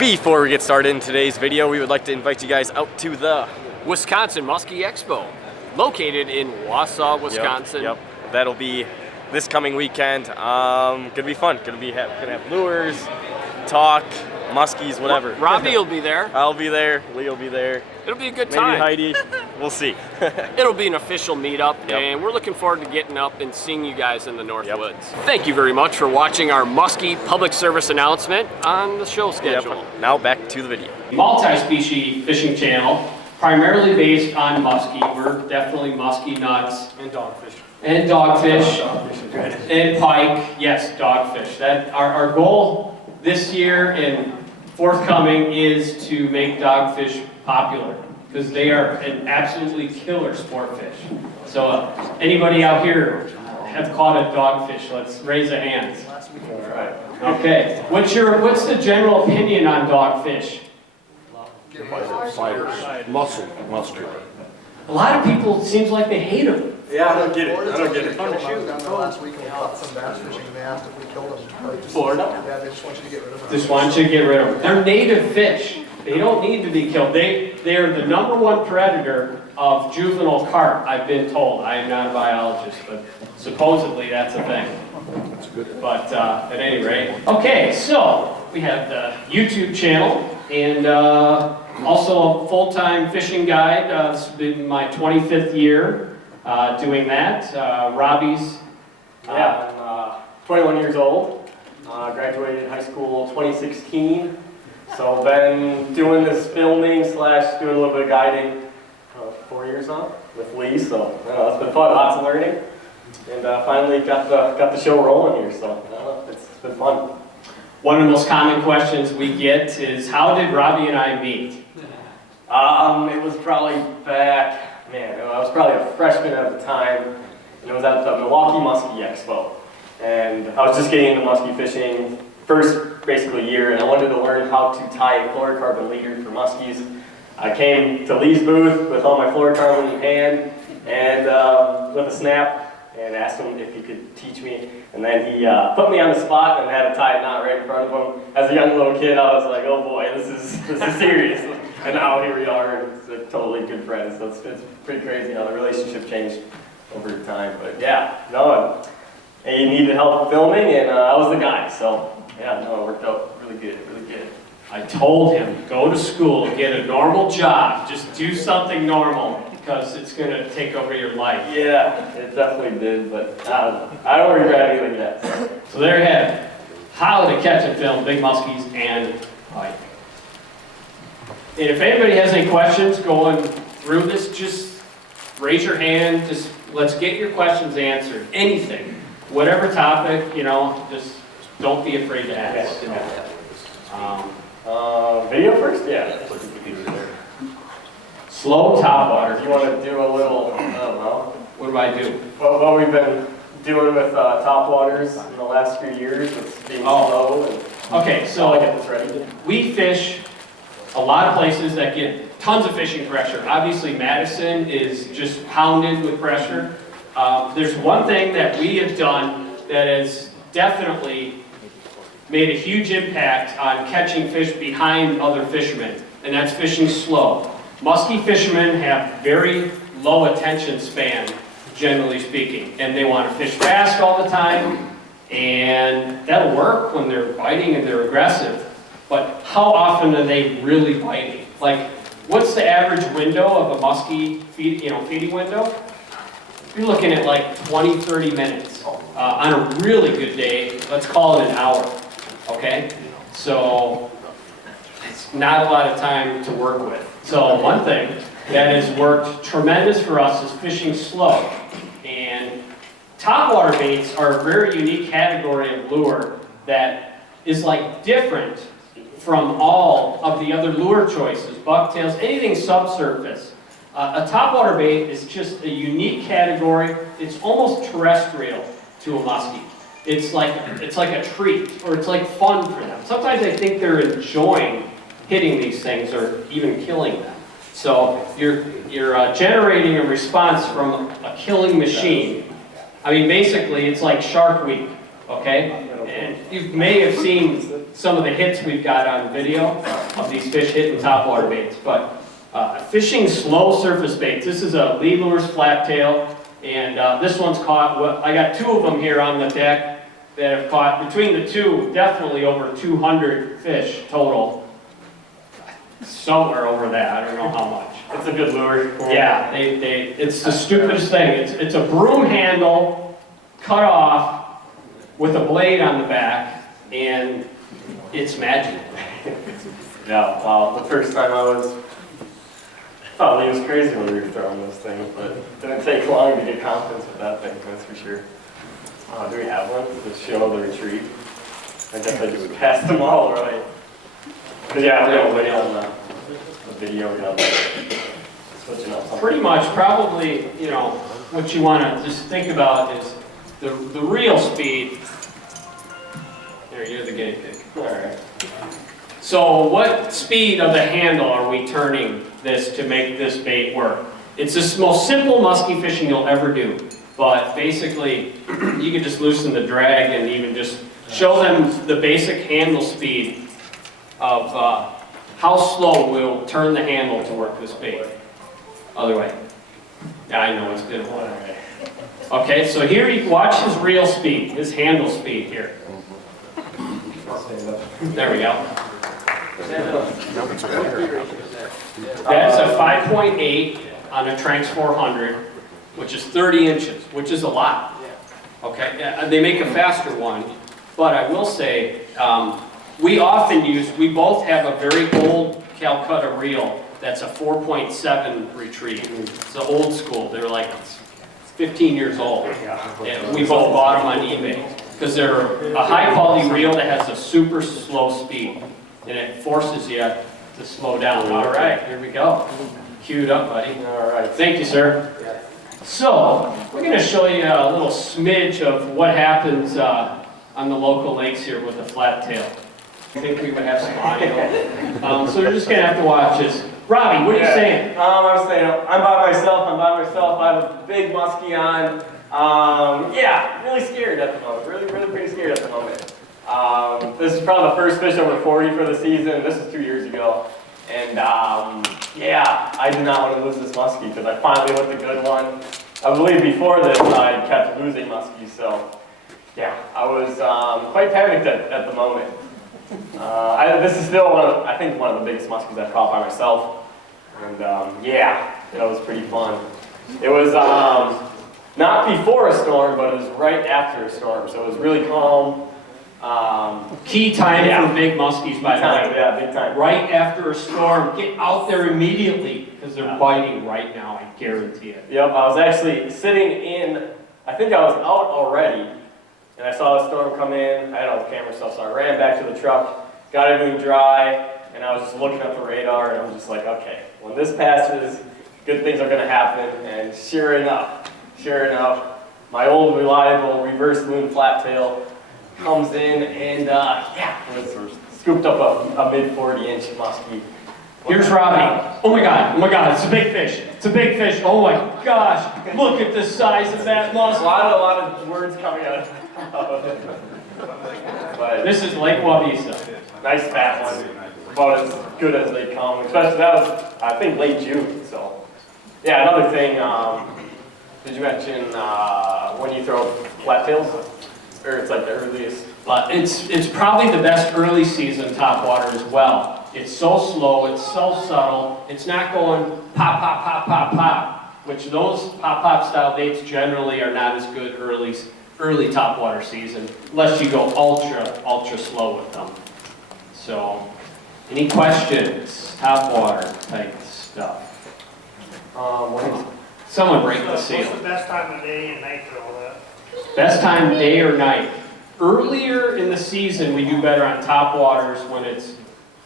Before we get started in today's video, we would like to invite you guys out to the Wisconsin Muskie Expo, located in Wausau, Wisconsin. Yep. That'll be this coming weekend. Gonna be fun. Gonna have lures, talk, muskies, whatever. Robbie will be there. I'll be there. Lee will be there. It'll be a good time. Maybe Heidi. We'll see. It'll be an official meetup, Yep. and we're looking forward to getting up and seeing you guys in the North Woods. Thank you very much for watching our Muskie public service announcement on the show schedule. Yep. Now back to the video. Multi-species fishing channel, primarily based on muskie. We're definitely muskie nuts. And dogfish. And dogfish. Dogfish is good. And pike, yes, dogfish. That our goal this year and forthcoming is to make dogfish popular, because they are an absolutely killer sport fish. So anybody out here have caught a dogfish? Let's raise a hand. All right. Okay. What's the general opinion on dogfish? Fibers. Muscle. A lot of people, it seems like they hate them. Yeah, I don't get it. I don't get it. I was down there last week and we caught some bass fishing and they asked if we killed them. Florida? Yeah, they just want you to get rid of them. Just want you to get rid of them. They're native fish. They don't need to be killed. They're the #1 predator of juvenile carp, I've been told. I am not a biologist, but supposedly that's a thing. That's good. But at any rate. Okay, so we have the YouTube channel and also a full-time fishing guide. This has been my 25th year doing that. Robbie's. I'm 21 years old, graduated high school 2016, so been doing this filming / doing a little bit of guiding 4 years now with Lee, so it's been fun, lots of learning, and finally got the show rolling here, so it's been fun. One of the most common questions we get is, how did Robbie and I meet? It was probably back, I was probably a freshman at the time, and it was at the Muskie Expo. And I was just getting into muskie fishing, first basically year, and I wanted to learn how to tie a fluorocarbon leader for muskies. I came to Lee's booth with all my fluorocarbon in hand and with a snap, and asked him if he could teach me. And then he put me on the spot and had a tie knot right in front of him. As a young little kid, I was like, oh boy, this is serious. And now here we are, and it's totally good friends. So it's pretty crazy how the relationship changed over time. But yeah, he needed help filming, and I was the guy. So yeah, it worked out really good, really good. I told him, go to school, get a normal job, just do something normal, because it's going to take over your life. Yeah, it definitely did, but I don't regret anything yet. So there you have it. How to catch and film big muskies and pike. And if anybody has any questions going through this, just raise your hand. Just let's get your questions answered. Anything, whatever topic, just don't be afraid to ask. Video first? Yeah. Slow top water. If you want to do a little, I don't know. What do I do? What we've been doing with top waters in the last few years, with being slow. And Okay, so I get this ready. we fish a lot of places that get tons of fishing pressure. Obviously, Madison is just pounded with pressure. There's one thing that we have done that has definitely made a huge impact on catching fish behind other fishermen, and that's fishing slow. Muskie fishermen have very low attention span, generally speaking, and they want to fish fast all the time, and that'll work when they're biting and they're aggressive. But how often are they really biting? Like, what's the average window of a muskie feeding window? You're looking at like 20, 30 minutes. On a really good day, let's call it an hour, okay? So it's not a lot of time to work with. So one thing that has worked tremendous for us is fishing slow. And topwater baits are a very unique category of lure that is like different from all of the other lure choices, bucktails, anything subsurface. A topwater bait is just a unique category. It's almost terrestrial to a muskie. It's like a treat, or it's like fun for them. Sometimes I think they're enjoying hitting these things or even killing them. So you're generating a response from a killing machine. I mean, basically, it's like Shark Week, okay? And you may have seen some of the hits we've got on video of these fish hitting topwater baits. But fishing slow surface baits. This is a Lee Lures flat tail, and this one's caught. Well, I got 2 of them here on the deck that have caught, between the 2, definitely over 200 fish total. Somewhere over that, I don't know how much. It's a good lure. Yeah, it's the stupidest thing. It's a broom handle cut off with a blade on the back, and it's magic. Yeah, wow. The first time I thought Lee was crazy when we were throwing this thing, but it didn't take long to get confidence with that thing, that's for sure. Do we have one to show the retreat? I guess I just passed them all, right? Because yeah, we don't wait on the video, you know, switching up something. Pretty much, probably, you know, what you want to just think about is the reel speed. There, you're the guinea pig. All right. So what speed of the handle are we turning this to make this bait work? It's the most simple musky fishing you'll ever do. But basically, you can just loosen the drag and even just show them the basic handle speed of how slow we'll turn the handle to work this bait. Other way. Yeah, I know it's good. Okay, so here you watch his reel speed, his handle speed here. There we go. That's a 5.8 on a Tranx 400, which is 30 inches, which is a lot. Okay, yeah, they make a faster one, but I will say, we both have a very old Calcutta reel that's a 4.7 retrieve. It's the old school. They're like 15 years old. And we both bought them on eBay because they're a high quality reel that has a super slow speed, and it forces you to slow down. All right, here we go. Queued up, buddy. All right. Thank you, sir. So, we're going to show you a little smidge of what happens on the local lakes here with the flat tail. I think we would have some audio. So we're just going to have to watch this. Robbie, what are you saying? I was saying, I'm by myself. I have a big muskie on. Yeah, really scared at the moment. Really pretty scared at the moment. This is probably the first fish over 40 for the season. This is 2 years ago. And yeah, I did not want to lose this muskie because I finally hooked a good one. I believe before this I kept losing muskies, so yeah, I was quite panicked at the moment. This is still I think one of the biggest muskies I've caught by myself. And yeah, it was pretty fun. It was not before a storm, but it was right after a storm, so it was really calm. Key time for big muskies, by the way. Yeah, big time. Right after a storm, get out there immediately because they're biting right now, I guarantee it. Yep, I was actually sitting in, I think I was out already, and I saw the storm come in. I had all the camera stuff, so I ran back to the truck, got everything dry, and I was just looking at the radar, and I was just like, okay, when this passes, good things are going to happen. And sure enough, my old reliable reverse loon flat tail comes in, and yeah, it was scooped up a mid 40-inch muskie. Here's Robbie. Oh my God, it's a big fish. It's a big fish. Oh my gosh, look at the size of that A muskie. lot of words coming out. But This is Lake Wausau. nice fat one. About as good as they come. Especially that was, I think, late June. So yeah, another thing. Did you mention when you throw flat tails? Or it's like the earliest? But it's probably the best early season topwater as well. It's so slow, it's so subtle, it's not going pop, pop, pop, pop, pop, which those pop-pop style baits generally are not as good early topwater season, unless you go ultra slow with them. So, any questions? Topwater type stuff. Someone break the seal. What's the best time of day and night for all that? Best time, day or night. Earlier in the season, we do better on top waters when it's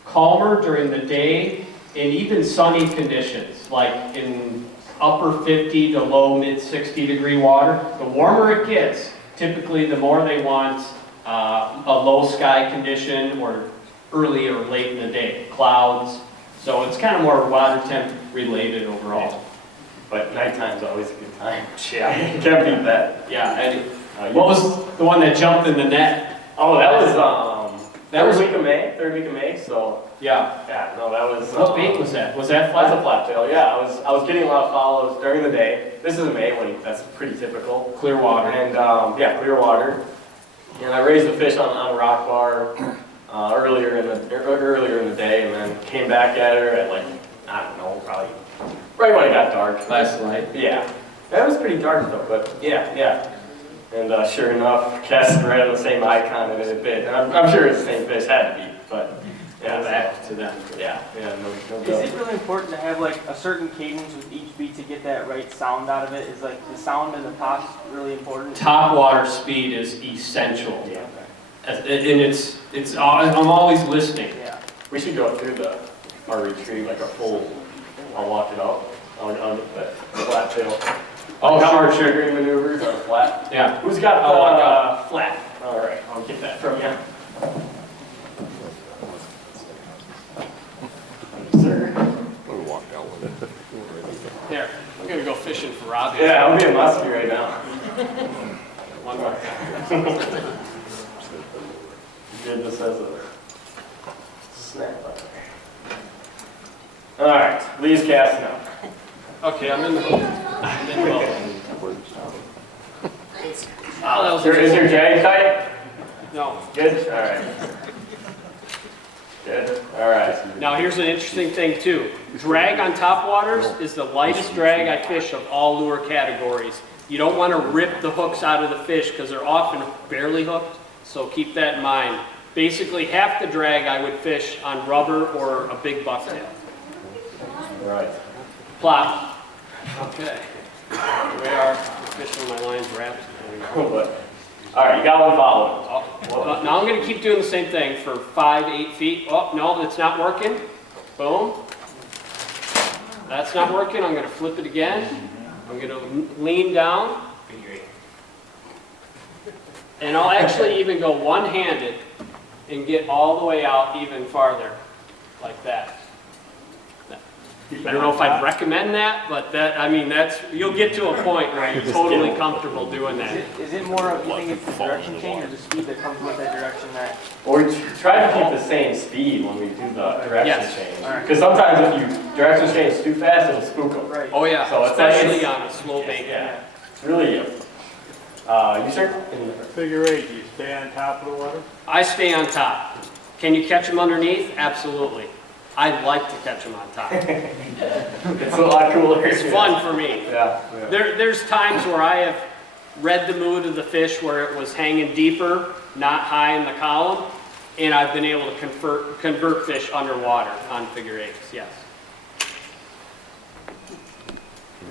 calmer during the day and even sunny conditions, like in upper 50 to low mid 60 degree water. The warmer it gets, typically the more they want a low sky condition or early or late in the day, clouds. So it's kind of more water temp related overall. But nighttime's always a good time. Yeah, can't beat that. Yeah, Eddie. What was the one that jumped in the net? Oh, that was That was, third week of May, so yeah. yeah, no, that was. What bait was that? Was that That's a flat? flat tail, yeah. I was getting a lot of follows during the day. This is a May when that's pretty typical. Clear water. And yeah, clear water. And I raised the fish on a rock bar earlier in the day, and then came back at her at like, I don't know, probably right when it got dark. Last night. Yeah, that was pretty dark though, but yeah. And sure enough, cast right on the same icon and it bit. And I'm sure it's the same fish, had to be, but yeah, Back to them. yeah, no Is doubt. it really important to have like a certain cadence with each beat to get that right sound out of it? Is like the sound and the tops really important? Top water speed is essential. Yeah. And I'm always listening. Yeah. We should go through our retreat like a full. I'll walk it out on the flat tail. Oh, Our sure. triggering maneuvers on flat. Yeah. Who's got I'll walk the flat? All right, I'll get that from you. Sir. We'll walk down with it. Here, I'm gonna go fishing for Robbie. Yeah, I'm being musky right now. One more. Good, this has a snap on there. All right, Lee's casting out. Okay, I'm in the boat. I'm in the boat. Oh, that was Is your drag tight? No. Good, all right. Good, all right. Now here's an interesting thing too. Drag on top waters is the lightest drag I fish of all lure categories. You don't want to rip the hooks out of the fish because they're often barely hooked, so keep that in mind. Basically half the drag I would fish on rubber or a big bucktail. All right. Plop. Okay. Here we are. Fishing my lines wrapped. There we go. But, all right, you got one follow. Oh, now I'm going to keep doing the same thing for 5 to 8 feet. Oh, no, it's not working. Boom. That's not working. I'm going to flip it again. I'm going to lean down. And I'll actually even go one-handed and get all the way out even farther, like that. I don't know if I'd recommend that, but you'll get to a point where you're totally comfortable doing that. Is it more of, you think it's the direction change or the speed that comes with that direction that? Or try to keep the same speed when we do the direction Yes. change. All right. Because sometimes if you direction change too fast, it'll spook them. Right. Oh yeah, So it's like especially on a slow bait. Yeah. It's really, you sir? Figure eight, you stay on top of the water? I stay on top. Can you catch them underneath? Absolutely. I like to catch them on top. It's a lot cooler. It's fun for me. Yeah. There's times where I have read the mood of the fish where it was hanging deeper, not high in the column, and I've been able to convert fish underwater on figure eights, yes.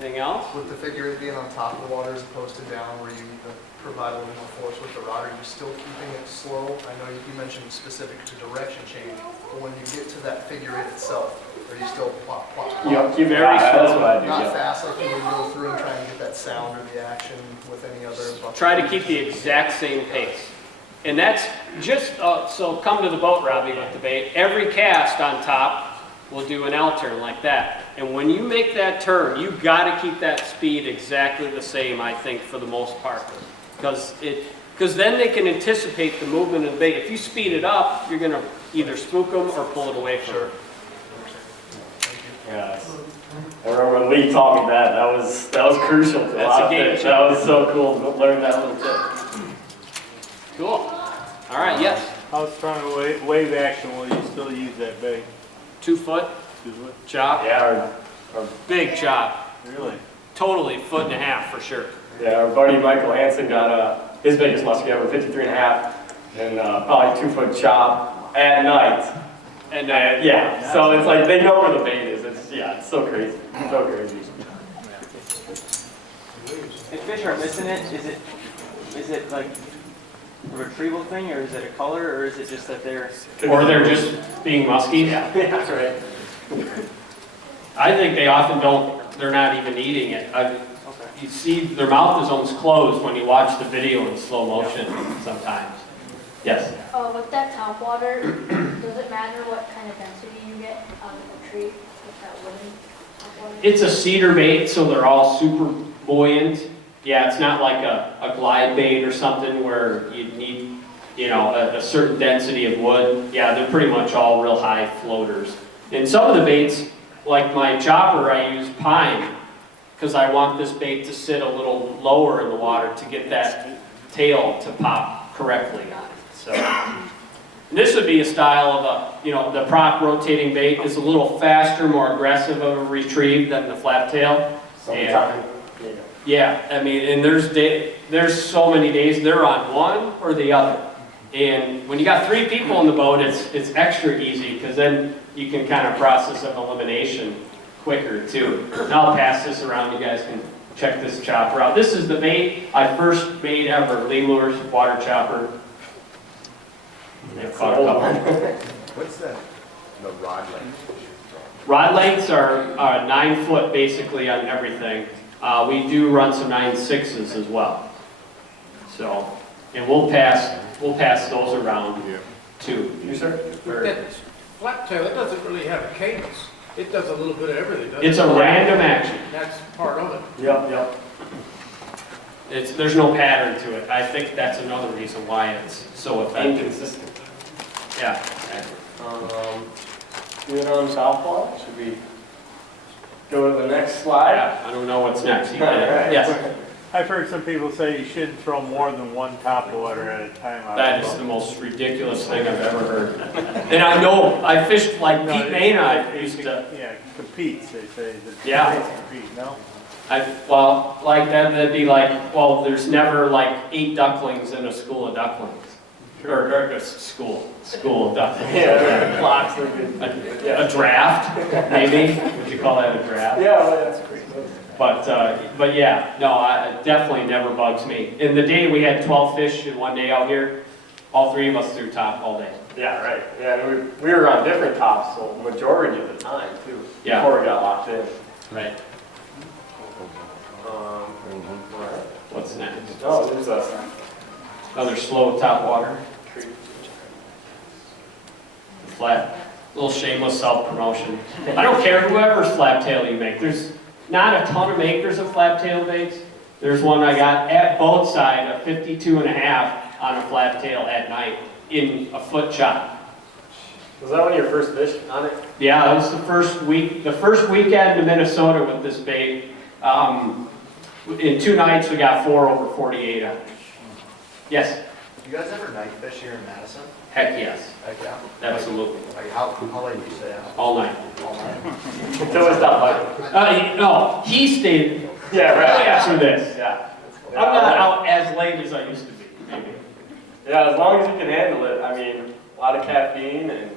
Anything else? With the figure eight being on top of the water as opposed to down where you need to provide a little more force with the rod, are you still keeping it slow? I know you mentioned specific to direction change, but when you get to that figure eight itself, are you still plop, plop, plop? Yep, keep Very That's slow. what I do. Not Yeah. fast like you would go through and try and get that sound or the action with any other bucket. Try to keep the exact same pace. And that's just, so come to the boat, Robbie, with the bait. Every cast on top will do an L turn like that. And when you make that turn, you've got to keep that speed exactly the same, I think, for the most part. Because then they can anticipate the movement of the bait. If you speed it up, you're going to either spook them or pull it away from them. Yeah. I remember when Lee taught me that. That was crucial to a That's lot a of game fish. That was so cool to learn that little tip. Cool. All right, yes. How's trying to wave action, will you still use that bait? 2 foot chop, Yeah, big chop. Really? Totally 1.5 feet for sure. our buddy Michael Hansen got his biggest muskie ever, 53.5, and probably 2 foot chop at night. And Yeah, so it's like they know where the bait is. It's so crazy, so crazy. If fish are missing it, is it like a retrieval thing, or is it a color, or is it just that they're? or they're just being musky. Yeah, that's right. I think they often they're not even eating it. Okay. You see their mouth is almost closed when you watch the video in slow motion sometimes. Yes? With that top water, does it matter what kind of density you get out of the tree with that wooden top water? It's a cedar bait, so they're all super buoyant. Yeah, it's not like a glide bait or something where you need you know, a certain density of wood, yeah, they're pretty much all real high floaters. And some of the baits, like my chopper, I use pine, because I want this bait to sit a little lower in the water to get that tail to pop correctly on it. So, and this would be a style of a, you know, the prop rotating bait is a little faster, more aggressive of a retrieve than the flat tail. And, yeah, I mean, and there's so many days they're on one or the other. And when you got 3 people in the boat, it's extra easy, because then you can kind of process of elimination quicker too. And I'll pass this around, you guys can check this chopper out. This is the bait I first made ever, Lee Lures water chopper. I've caught a couple. What's that? The rod length? Rod lengths are 9 foot basically on everything. We do run some 9/6s as well. So, and we'll pass those around too. You sir? That flat tail, it doesn't really have a cadence. It does a little bit of everything, doesn't it? It's a random action. That's part of it. Yep. There's no pattern to it. I think that's another reason why it's so effective. Inconsistent. Yeah. Good on softball. Should we go to the next slide? Yeah, I don't know what's next. All right. Yes. I've heard some people say you shouldn't throw more than one topwater at a time. out That of is the the boat. most ridiculous thing I've ever heard. And I know, I fished like No, Pete May and I used to, Yeah, competes, they say. The Yeah. baits compete, no? well, like that'd be like, well, there's never like 8 ducklings in a school of ducklings. Or a school of ducklings. Yeah, flocks are good. A draft, maybe? Would you call that a draft? Yeah, well, that's great. But yeah, no, it definitely never bugs me. In the day we had 12 fish in one day out here, all 3 of us threw top all day. Yeah, right. Yeah, and we were on different tops, so majority of the time too. Yeah. Before we got locked in. Right. All right. What's next? Oh, there's a Another slow top water. tree. Flat. Little shameless self-promotion. I don't care whoever's flat tail you make. There's not a ton of makers of flat tail baits. There's one I got at boat side, a 52.5 on a flat tail at night in a foot chop. Was that one of your first fish on it? Yeah, that was the first weekend in Minnesota with this bait. In 2 nights we got 4 over 48 on it. Yes? Do you guys ever night fish here in Madison? Heck yes. Like, yeah. Absolutely. Like, how late do you stay out? All night. All night? Until we stopped biting. No, he stayed Yeah, right. after this. Yeah. I'm not out as late as I used to be, maybe. Yeah, as long as you can handle it. I mean, a lot of caffeine and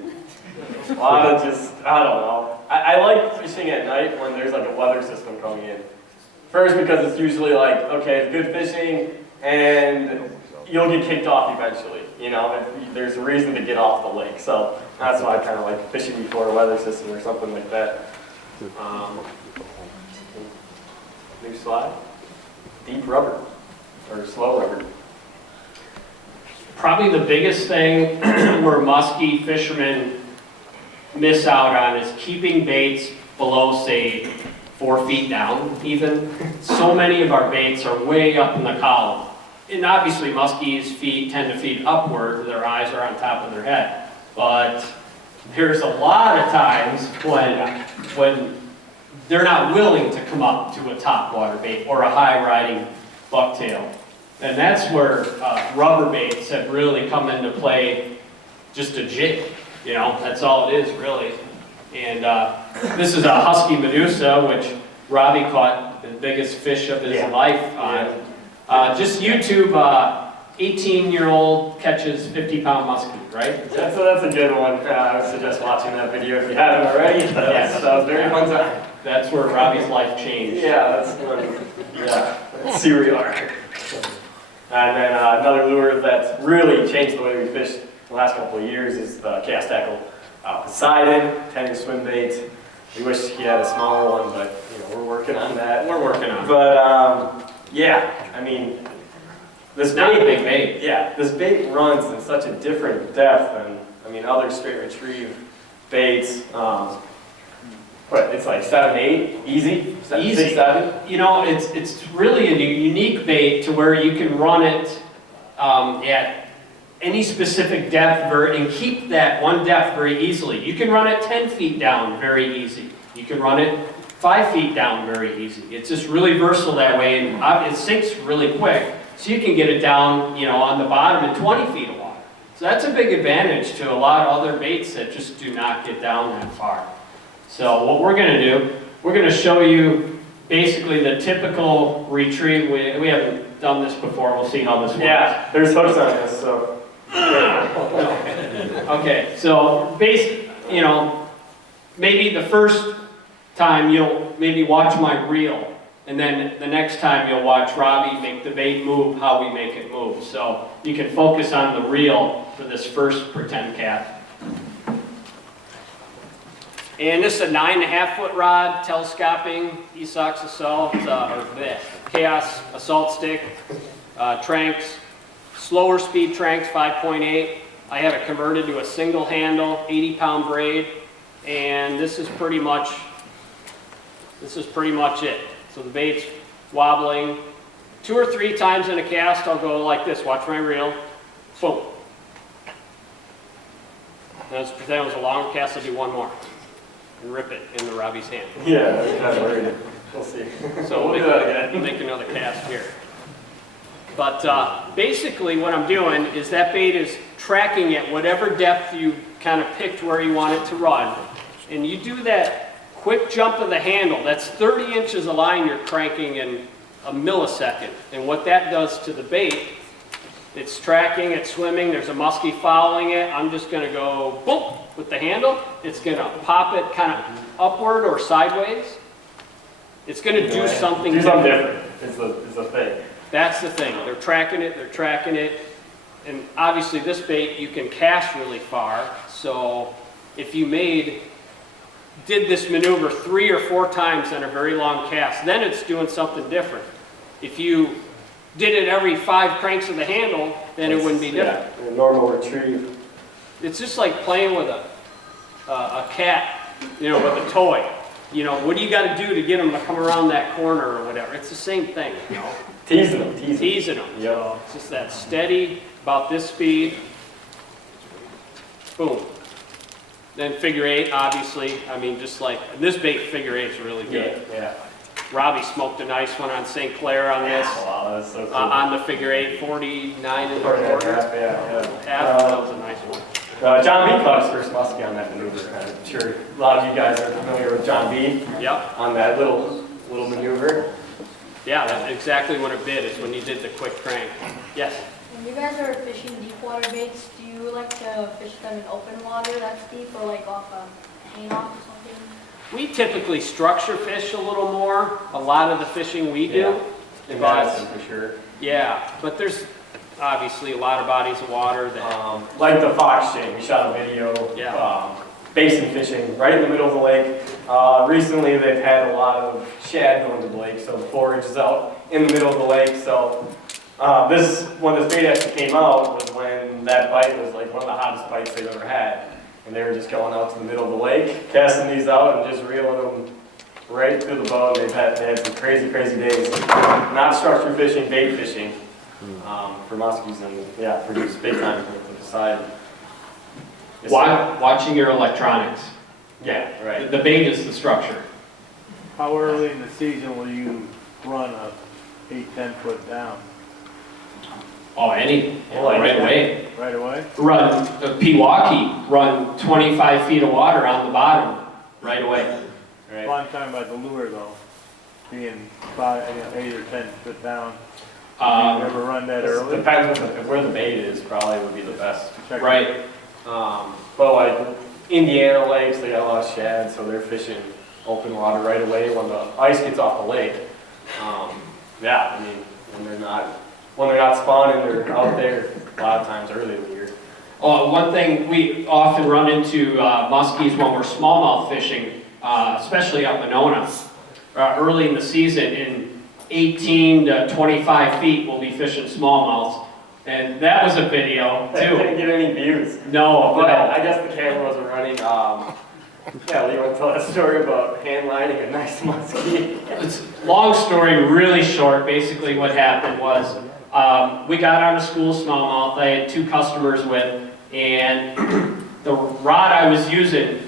a lot of just, I don't know. I like fishing at night when there's like a weather system coming in. First, because it's usually like, okay, it's good fishing and you'll get kicked off eventually. You know, there's a reason to get off the lake. So that's why I kind of like fishing before a weather system or something like that. New slide. Deep rubber or slow rubber. Probably the biggest thing where muskie fishermen miss out on is keeping baits below, say, 4 feet down even. So many of our baits are way up in the column. And obviously muskies' feet tend to feed upward, their eyes are on top of their head. But there's a lot of times when they're not willing to come up to a top water bait or a high riding bucktail. And that's where rubber baits have really come into play, just a jig, you know, that's all it is really. And this is a husky Medusa, which Robbie caught the biggest fish of his life on. Just YouTube, 18-year-old catches 50-pound muskie, right? Yeah, so that's a good one. I would suggest watching that video if you haven't already. That was very fun time. That's where Robbie's life changed. Yeah, that's when, let's see where we are. And then another lure that's really changed the way we fish the last couple of years is the cast tackle Poseidon, 10-inch swim bait. We wish he had a smaller one, but you know, we're working on that. We're working on it. But yeah, I mean, this Not bait, a big bait. yeah, this bait runs in such a different depth than, I mean, other straight retrieve baits. But it's like 7, 8, easy, 6, 7. You know, it's really a unique bait to where you can run it at any specific depth and keep that one depth very easily. You can run it 10 feet down very easy. You can run it 5 feet down very easy. It's just really versatile that way, and it sinks really quick. So you can get it down, you know, on the bottom in 20 feet of water. So that's a big advantage to a lot of other baits that just do not get down that far. So what we're going to do, we're going to show you basically the typical retrieve. We haven't done this before. We'll see how this works. Yeah, there's hooks on this, so. Okay, so you know, maybe the first time you'll maybe watch my reel, and then the next time you'll watch Robbie make the bait move, how we make it move. So you can focus on the reel for this first pretend cast. And this is a 9.5-foot rod, telescoping, Esox Assault, Chaos Assault Stick, Tranks, slower speed Tranks, 5.8. I have it converted to a single handle, 80-pound braid, and this is pretty much it. So the bait's wobbling. 2 or 3 times in a cast, I'll go like this. Watch my reel. Boom. That was a long cast. I'll do one more and rip it into Robbie's hand. Yeah, I'm kind of worried. We'll see. So we'll make another cast here. But basically what I'm doing is that bait is tracking at whatever depth you kind of picked where you want it to run. And you do that quick jump of the handle. That's 30 inches of line you're cranking in a millisecond. And what that does to the bait, it's tracking, it's swimming, there's a muskie following it. I'm just going to go boom with the handle. It's going to pop it kind of upward or sideways. It's going to do something different. Is the thing. That's the thing. They're tracking it. And obviously this bait you can cast really far. So if you did this maneuver 3 or 4 times on a very long cast, then it's doing something different. If you did it every 5 cranks of the handle, then it wouldn't be different. Yeah, a normal retrieve. It's just like playing with a cat, you know, with a toy. You know, what do you got to do to get them to come around that corner or whatever? It's the same thing, you know. Teasing them. Yep. So it's just that steady, about this speed. Boom. Then figure 8, obviously. I mean, just like this bait, figure 8's really good. Yeah. Robbie smoked a nice one on St. Clair on this. Wow, that's so cool. On the figure 8, 49 and a quarter. Yeah. That was a nice one. John B caught his first muskie on that maneuver. I'm sure a lot of you guys are familiar with John B. Yep. On that little maneuver. Yeah, that's exactly what it did, is when you did the quick crank. Yes? When you guys are fishing deep water baits, do you like to fish them in open water that's deep, or like off a hayloft or something? We typically structure fish a little more, a lot of the fishing we do. In Madison, for sure. Yeah, but there's obviously a lot of bodies of water that... like the Fox Chain, we shot a video. Yeah. Basin fishing right in the middle of the lake. Recently they've had a lot of shad going to the lake, so the forage is out in the middle of the lake. So when this bait actually came out was when that bite was like one of the hottest bites they've ever had. And they were just going out to the middle of the lake, casting these out and just reeling them right through the boat. They had some crazy days. Not structure fishing, bait fishing for muskies, and yeah, produce big time to the side. Watching your electronics. Yeah, right. The bait is the structure. How early in the season will you run a 8-10 foot down? Oh, right away. Right away? Run Pewaukee, run 25 feet of water on the bottom right away. Well, I'm talking about the lure though, being 8 or 10 foot down. You ever run that early? Depends on where the bait is, probably would be the best. Right. But like Indiana lakes, they got a lot of shad, so they're fishing open water right away when the ice gets off the lake. Yeah, I mean, when they're not spawning, they're out there a lot of times early in the year. One thing we often run into muskies when we're smallmouth fishing, especially up Monona, early in the season, in 18 to 25 feet, we'll be fishing smallmouths. And that was a video, too. Didn't get any views. No, but I guess the camera wasn't running. Yeah, Lee, you want to tell that story about hand lining a nice muskie? It's long story, really short. Basically what happened was we got on a school smallmouth I had 2 customers with, and the rod I was using,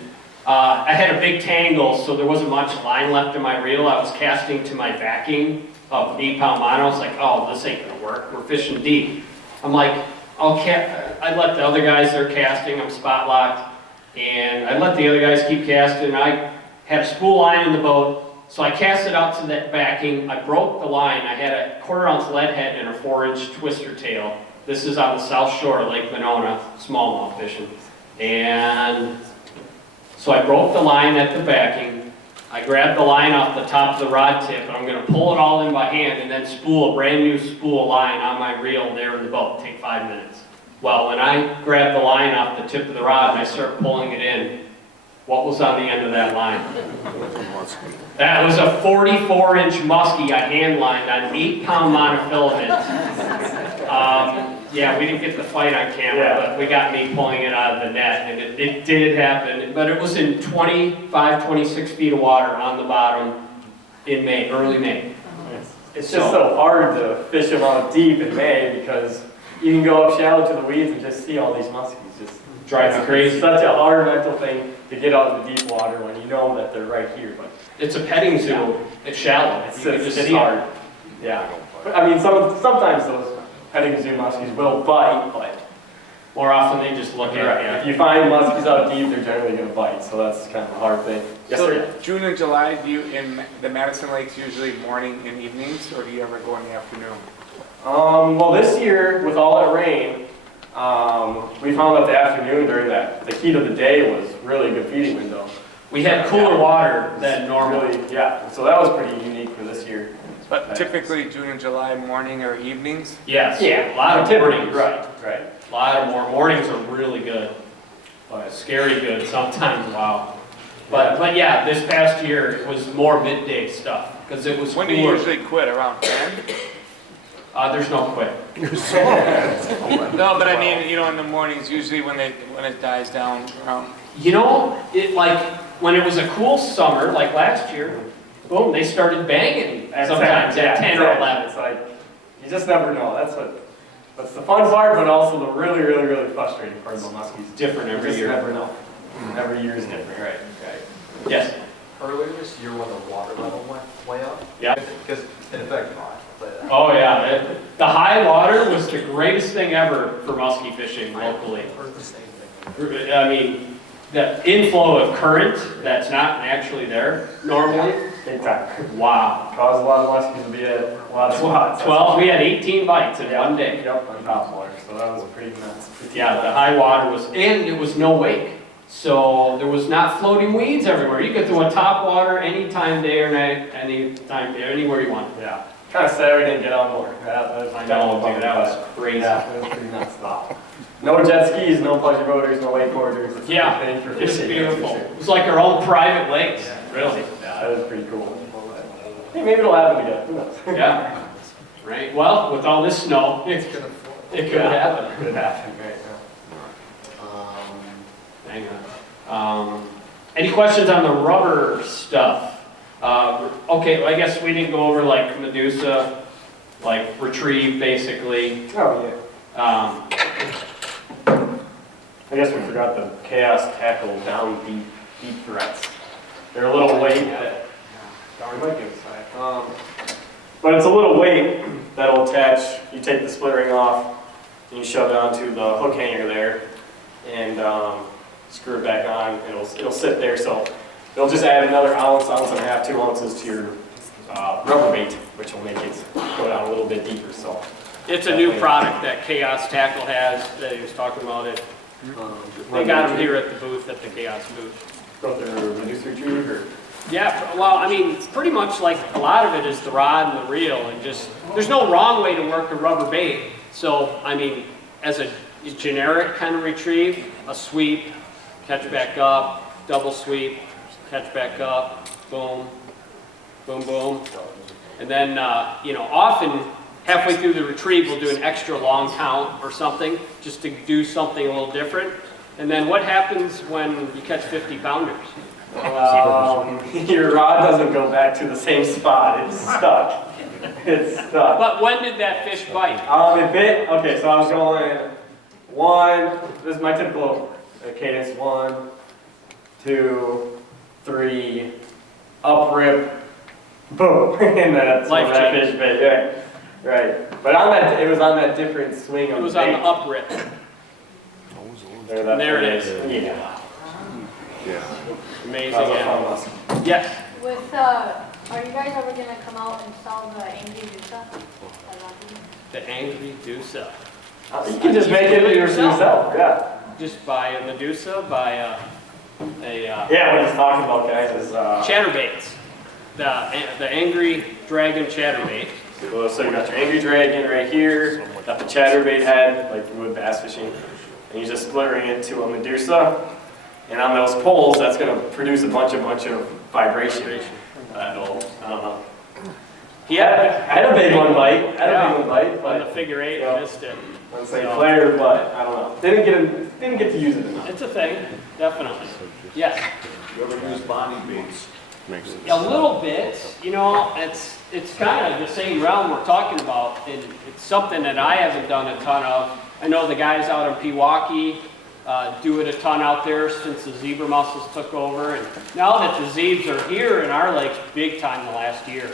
I had a big tangle, so there wasn't much line left in my reel. I was casting to my backing of 8-pound mono. I was like, oh, this ain't gonna work. We're fishing deep. I'm like, I let the other guys, they're casting, I'm spot locked, and I let the other guys keep casting. I had a spool line in the boat, so I cast it out to that backing. I broke the line. I had a 1/4 ounce lead head and a 4-inch twister tail. This is on the south shore of Lake Monona, smallmouth fishing. And so I broke the line at the backing. I grabbed the line off the top of the rod tip, and I'm going to pull it all in by hand and then spool a brand new spool line on my reel there in the boat. Take 5 minutes. Well, when I grabbed the line off the tip of the rod and I start pulling it in, what was on the end of that line? That was a 44-inch muskie I hand lined on 8-pound monofilament. Yeah, we didn't get the fight on camera, but we got me pulling it out of the net, and it did happen. But it was in 25, 26 feet of water on the bottom in May, early May. It's just so hard to fish them out deep in May because you can go up shallow to the weeds and just see all these muskies. Just drives me crazy. It's such a hard mental thing to get out of the deep water when you know that they're right here. But it's a petting zoo. It's shallow. It's hard. Yeah. But, I mean, sometimes those petting zoo muskies will bite, but more often they just look at you. If you find muskies out deep, they're generally going to bite, so that's kind of a hard thing. Yes, So sir. June and July, do you, in the Madison Lakes, usually morning and evenings, or do you ever go in the afternoon? Well, this year, with all that rain, we found that the afternoon during the heat of the day was really a good feeding window. We had cooler water than normally. Yeah, so that was pretty unique for this year. But typically June and July, morning or evenings? Yes. Yeah, a lot of mornings. Right. A lot of mornings are really good. But scary good sometimes, wow. But yeah, this past year it was more midday stuff because it was When do you usually quit, around 10? There's no quit. No, but I mean, you know, in the mornings, usually when it dies down around. You know, when it was a cool summer, like last year, boom, they started banging sometimes at 10 or 11. It's like, you just never know. That's the fun part, but also the really, really, really frustrating part about muskies. It's different every year. You just never know. Every year is different, right? Yes? Earlier this year when the water level went way up? Yeah. Because in effect, Oh yeah, the high water was the greatest thing ever for muskie fishing locally. I've heard the same thing. I mean, the inflow of current that's not naturally there normally. Big time. Wow. Caused a lot of muskies to be at a lot of spots. 12, we had 18 bites in one day. Yep, on top water, so that was pretty nuts. Yeah, the high water was, and it was no wake. So there was not floating weeds everywhere. You could throw a top water anytime, day or night, anytime, anywhere you want. Yeah. Kind of sad we didn't get on board. I know, dude, that was crazy. Yeah, it was pretty nuts. No jet skis, no pleasure boaters, no wakeboarders. It's Yeah, it's beautiful. It was like our own private lakes, really. Yeah, that was pretty cool. Hey, maybe it'll happen again. Who knows? Yeah. Right. Well, with all this snow, it could happen. Could happen, right? Hang on. Any questions on the rubber stuff? Okay, well, I guess we didn't go over like Medusa, like retrieve basically. Oh yeah. I guess we forgot the chaos tackle down deep threats. They're a little weight that we might be inside. But it's a little weight that'll attach. You take the split ring off and you shove it onto the hook hanger there, and screw it back on. And it'll sit there. So it'll just add another ounce and a half, 2 ounces to your rubber bait, which will make it go down a little bit deeper. So it's a new product that Chaos Tackle has that he was talking about it. They got them here at the booth, at the Chaos booth. Got their Medusa retrieve or? Yeah, well, I mean, pretty much like a lot of it is the rod and the reel, and just, there's no wrong way to work a rubber bait. So, I mean, as a generic kind of retrieve, a sweep, catch back up, double sweep, catch back up, boom, boom, boom. And then, you know, often halfway through the retrieve, we'll do an extra long count or something, just to do something a little different. And then what happens when you catch 50 pounders? Your rod doesn't go back to the same spot. It's stuck. It's stuck. But when did that fish bite? It bit. Okay, so I was going 1. This is my typical cadence. 1, 2, 3, up rip, boom, and that's when that fish bit. Right. But on that, it was on that different swing. It was on the up rip. There it is. Yeah. Yeah. Amazing animal. Yes. With, are you guys ever gonna come out and sell the angry Dusa? The angry Dusa. You can just make it yourself. Yeah. Just buy a Medusa, buy a Yeah, what he's talking about, guys, is chatterbaits. The angry dragon chatterbait. So you got your angry dragon right here, got the chatterbait head, like you would bass fishing, and you just splitting it to a Medusa, and on those poles, that's going to produce a bunch of vibration. I don't know. I had a big one bite. On But the figure 8, I missed it. on St. Clair, but I don't know. Didn't get to use it enough. It's a thing, definitely. Yes. You ever use Bonnie baits? Makes it. A little bit, you know, it's kind of the same realm we're talking about, and it's something that I haven't done a ton of. I know the guys out in Pewaukee do it a ton out there since the zebra mussels took over, and now that the zebs are here in our lakes big time the last year,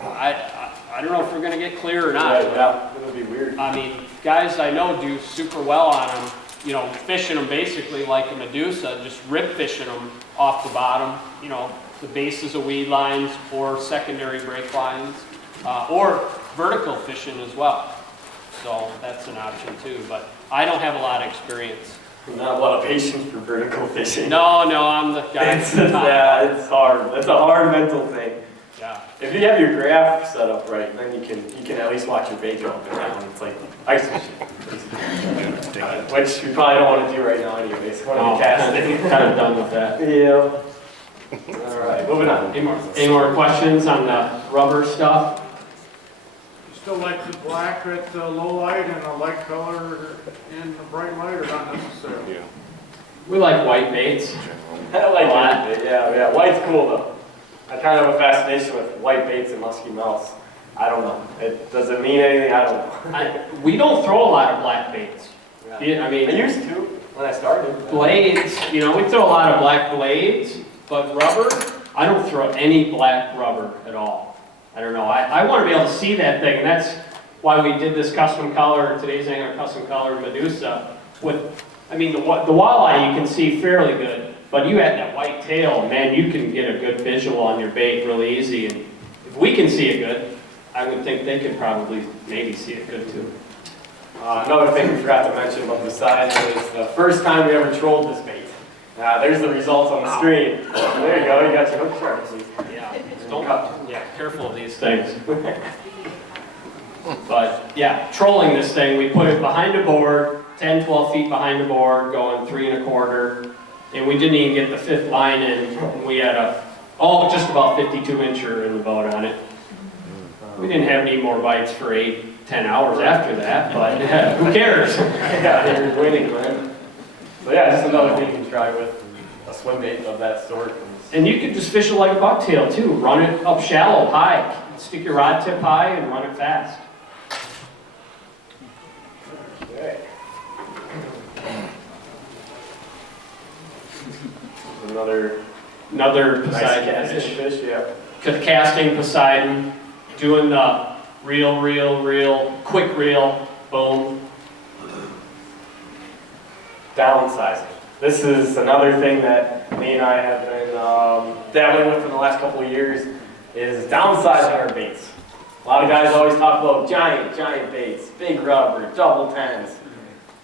I don't know if we're going to get clear or not. Yeah, it'll be weird. I mean, guys I know do super well on them, you know, fishing them basically like a Medusa, just rip fishing them off the bottom, you know, the bases of weed lines or secondary break lines, or vertical fishing as well. So that's an option too, but I don't have a lot of experience. Not a lot of patience for vertical fishing. No, I'm the guy. It's hard. It's a hard mental thing. Yeah. If you have your graph set up right, then you can at least watch your bait go up and down. It's like ice fishing. Which we probably don't want to do right now anyways. Casting. Kind of done with that. Yeah. All right, moving on. Any more questions on the rubber stuff? You still like the black at the low light and a light color in the bright light, or not necessarily? Yeah. We like white baits. I like white bait. Yeah. White's cool though. I kind of have a fascination with white baits and musky mouths. I don't know. Does it mean anything? I don't know. We don't throw a lot of black baits. Yeah. I mean, I used to when I started. Blades, you know, we throw a lot of black blades, but rubber, I don't throw any black rubber at all. I don't know. I want to be able to see that thing, and that's why we did this custom color, today's angler custom color Medusa. With, I mean, the walleye you can see fairly good, but you add that white tail, man, you can get a good visual on your bait really easy. And if we can see it good, I would think they could probably maybe see it good too. Another thing we forgot to mention about the size is the first time we ever trolled this bait. There's the results on the screen. There you go, you got your hook sharks. Yeah, careful of these things. But yeah, trolling this thing, we put it behind a board, 10, 12 feet behind the board, going 3 1/4, and we didn't even get the 5th line in. And we had just about 52-incher in the boat on it. We didn't have any more bites for 8, 10 hours after that, but who cares? Yeah, you're winning, man. So yeah, just another thing you can try with a swim bait of that sort. And you could just fish it like a bucktail too. Run it up shallow, high. Stick your rod tip high and run it fast. Okay. Another Poseidon nice casting fish, yeah. Casting Poseidon, doing the reel, quick reel, boom. Downsizing. This is another thing that me and I have been dabbling with in the last couple of years, is downsizing our baits. A lot of guys always talk about giant baits, big rubber, double tens,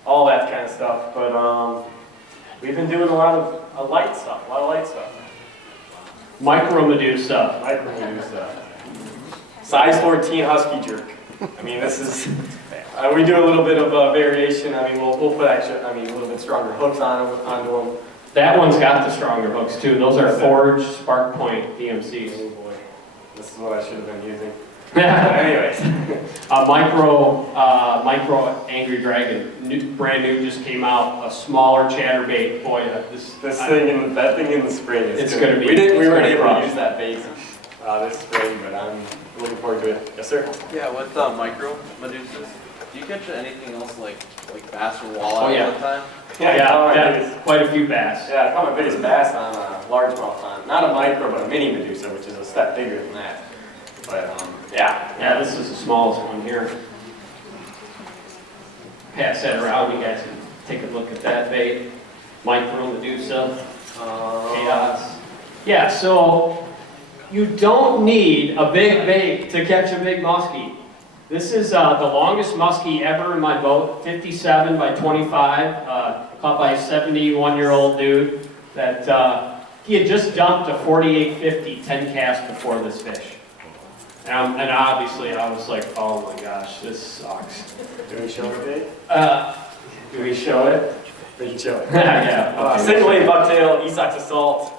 all that kind of stuff, but we've been doing a lot of light stuff. Micro Medusa. Size 14 husky jerk. I mean, this is, we do a little bit of variation. I mean, we'll put a little bit stronger hooks onto them. That one's got the stronger hooks too. Those are forged Spark Point DMCs. Oh boy, this is what I should have been using. Anyways, micro micro angry dragon, brand new, just came out, a smaller chatterbait. Boy, That thing in the spring is it's gonna be. We weren't able to use that bait this spring, but I'm looking forward to it. Yes, sir. Yeah, with micro medusas, do you catch anything else like bass or walleye Oh, yeah. all the time? Yeah, quite a few bass. Yeah, I caught my biggest bass on a largemouth on, not a micro, but a mini medusa, which is a step bigger than that. But Yeah, this is the smallest one here. Pass that around, you guys can take a look at that bait. Micro Medusa, chaos. Yeah, so you don't need a big bait to catch a big muskie. This is the longest muskie ever in my boat, 57 by 25, caught by a 71-year-old dude that he had just dumped a 4850 10 cast before this fish. And obviously I was like, oh my gosh, this sucks. do we show it, Dave? Do we show it? We can show it. Yeah. Single-lane bucktail, Esox assault.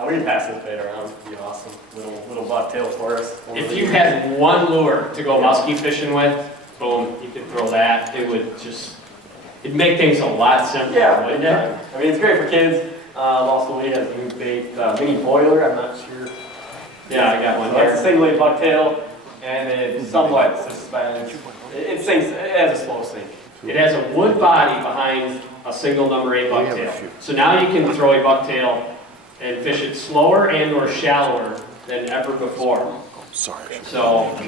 We can pass this bait around. It'd be awesome. Little bucktail for us. If you had one lure to go muskie fishing with, boom, you could throw that. It'd make things a lot simpler, wouldn't it? I mean, it's great for kids. Also, Lee has a new bait, mini boiler. I'm not sure. Yeah, I got one So here. it's a single-lane bucktail, and it's somewhat suspended. It sinks. It has a slow sink. It has a wood body behind a single number 8 bucktail. So now you can throw a bucktail and fish it slower and or shallower than ever before. So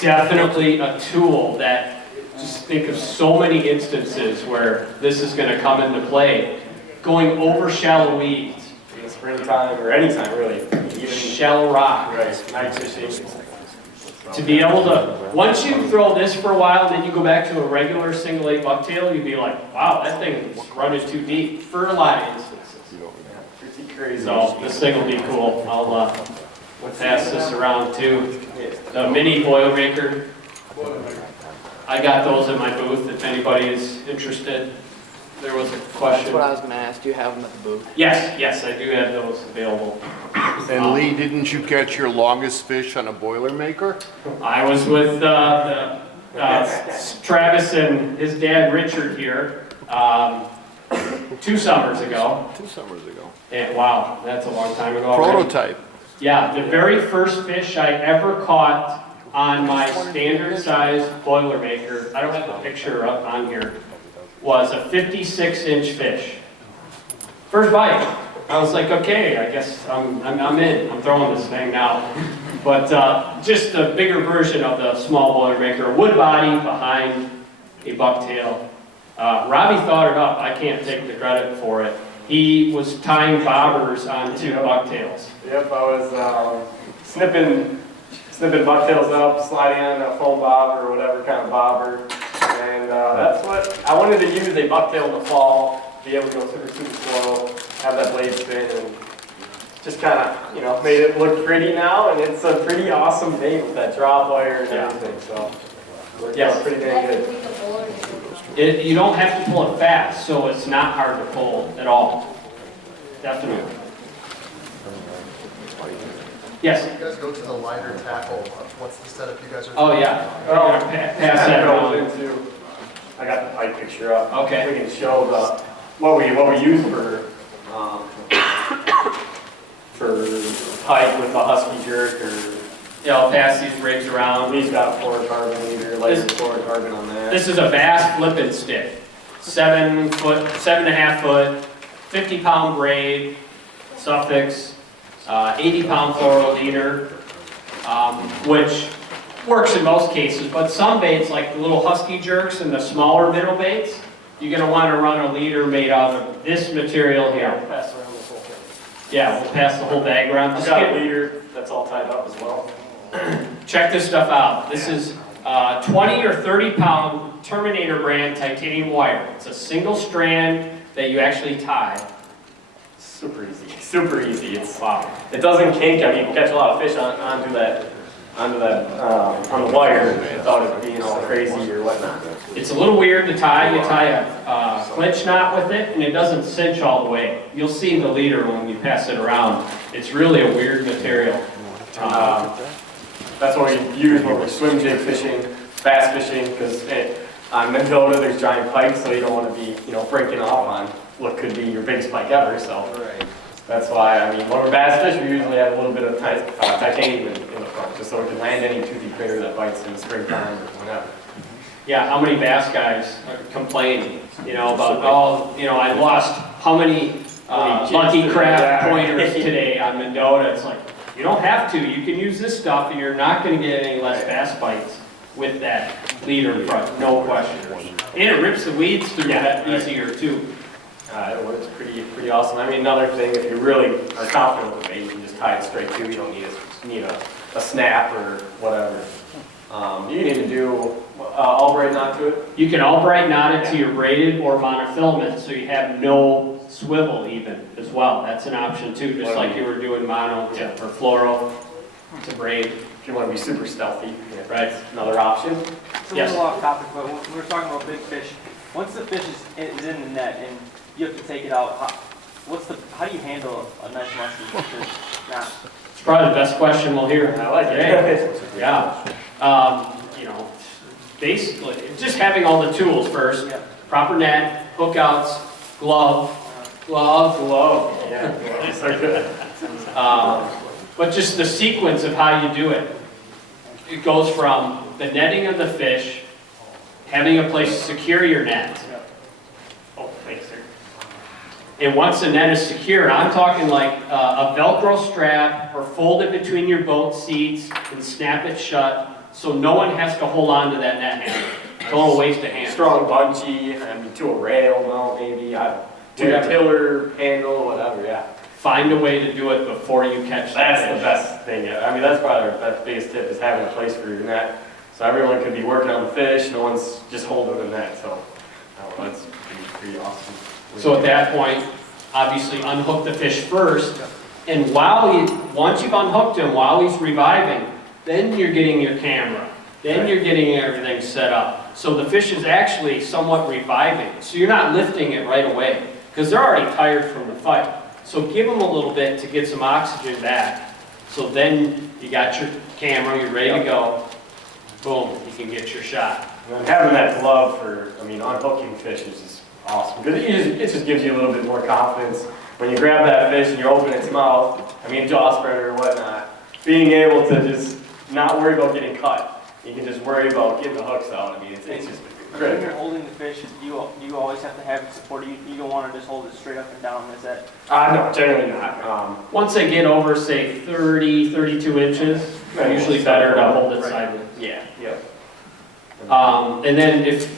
definitely a tool that, just think of so many instances where this is going to come into play. Going over shallow weeds. In the springtime or anytime really. Even shallow rock. Right. Night fishing. To be able to, once you throw this for a while, then you go back to a regular single 8 bucktail, you'd be like, wow, that thing is running too deep for a lot of instances. Pretty crazy. So this thing will be cool. I'll pass this around too. The mini Boilermaker. I got those in my booth if anybody is interested. There was a question. That's what I was going to ask. Do you have them at the booth? Yes, I do have those available. And Lee, didn't you catch your longest fish on a Boilermaker? I was with Travis and his dad Richard here 2 summers ago. 2 summers ago. And wow, that's a long time ago already. Prototype. Yeah, the very first fish I ever caught on my standard size Boilermaker, I don't have a picture up on here, was a 56-inch fish. First bite. I was like, okay, I guess I'm in. I'm throwing this thing now. But just a bigger version of the small Boilermaker, wood body behind a bucktail. Robbie thought it up. I can't take the credit for it. He was tying bobbers on 2 bucktails. Yep, I was snipping bucktails up, sliding on a foam bobber or whatever kind of bobber. And that's what, I wanted to use a bucktail in the fall, be able to go super slow, have that blade spin, and just kind of, made it look pretty now, and it's a pretty awesome bait with that drop wire and everything, so. Yeah, pretty dang good. You don't have to pull it fast, so it's not hard to pull at all. Definitely. Yes? You guys go to the lighter tackle. What's the setup you guys are? Oh, yeah. Pass that around. I got the Pike picture up. Okay. We can show what we use for Pike with the Husky jerk or. Yeah, I'll pass these rigs around. He's got a fluorocarbon leader, laser fluorocarbon on that. This is a bass flipping stick. 7.5 foot, 50-pound braid, suffix, 80-pound fluoro which works in most cases, but some baits, like the little Husky jerks and the smaller middle baits, you're going to want to run a leader made out of this material here. Pass around this whole thing. Yeah, we'll pass the whole bag around. I've got a leader that's all tied up as well. Check this stuff out. This is 20 or 30-pound Terminator brand titanium wire. It's a single strand that you actually tie. Super easy. It's wow. It doesn't kink. I mean, you catch a lot of fish onto that on the wire without it being all crazy or whatnot. It's a little weird to tie. You tie a clinch knot with it, and it doesn't cinch all the way. You'll see the leader when you pass it around. It's really a weird material. That's what we use when we're swim jig fishing, bass fishing, because On Mendota, there's giant pike, so you don't want to be, breaking off on what could be your biggest pike ever. So that's why, when we're bass fish, we usually have a little bit of titanium in the front, just so we can land any toothy critter that bites in the springtime or whenever. Yeah, how many bass guys complain, about, I lost how many Lucky Craft pointers today on Mendota. It's like, you don't have to. You can use this stuff and you're not going to get any less bass bites with that leader in front, no question. And it rips the weeds through that easier too. It works pretty awesome. Another thing, if you really are confident with the bait, you can just tie it straight to. You don't need a snap or whatever. You can even do Albright knot to it. You can Albright knot it to your braided or monofilament, so you have no swivel even as well. That's an option too, just like you were doing mono or fluoro to braid. If you want to be super stealthy, right? Another option. It's a little off topic, but when we're talking about big fish, once the fish is in the net and you have to take it out, how do you handle a nice musky fish? It's probably the best question we'll hear. I like it. Yeah. Basically, just having all the tools first. Yeah. Proper net, hookouts, glove. Yeah, gloves are good. But just the sequence of how you do it. It goes from the netting of the fish, having a place to secure your net. Oh, thanks, sir. And once the net is secured, I'm talking like a Velcro strap or fold it between your boat seats and snap it shut so no one has to hold on to that net handle. Total waste of hands. Strong bungee, to a rail mount maybe, to a tiller handle, whatever, yeah. Find a way to do it before you catch that That's the best thing. That's probably our biggest tip is having a place for your net. So everyone could be working on the fish, no one's just holding the net. So that's pretty awesome. So at that point, obviously unhook the fish first, and once you've unhooked him, while he's reviving, then you're getting your camera. Then you're getting everything set up. So the fish is actually somewhat reviving. So you're not lifting it right away, because they're already tired from the fight. So give them a little bit to get some oxygen back. So then you got your camera, you're ready to go. Boom, you can get your shot. And having that glove for, unhooking fish is just awesome. Because it just gives you a little bit more confidence. When you grab that fish and you open its mouth, jaw spreader or whatnot, being able to just not worry about getting cut. You can just worry about getting the hooks out. It's just when you're holding the fish, you always have to have it supported. You don't want to just hold it straight up and down. Is that? No, generally not. Once they get over, say, 30, 32 inches, usually better to hold it sideways. Yeah. And then if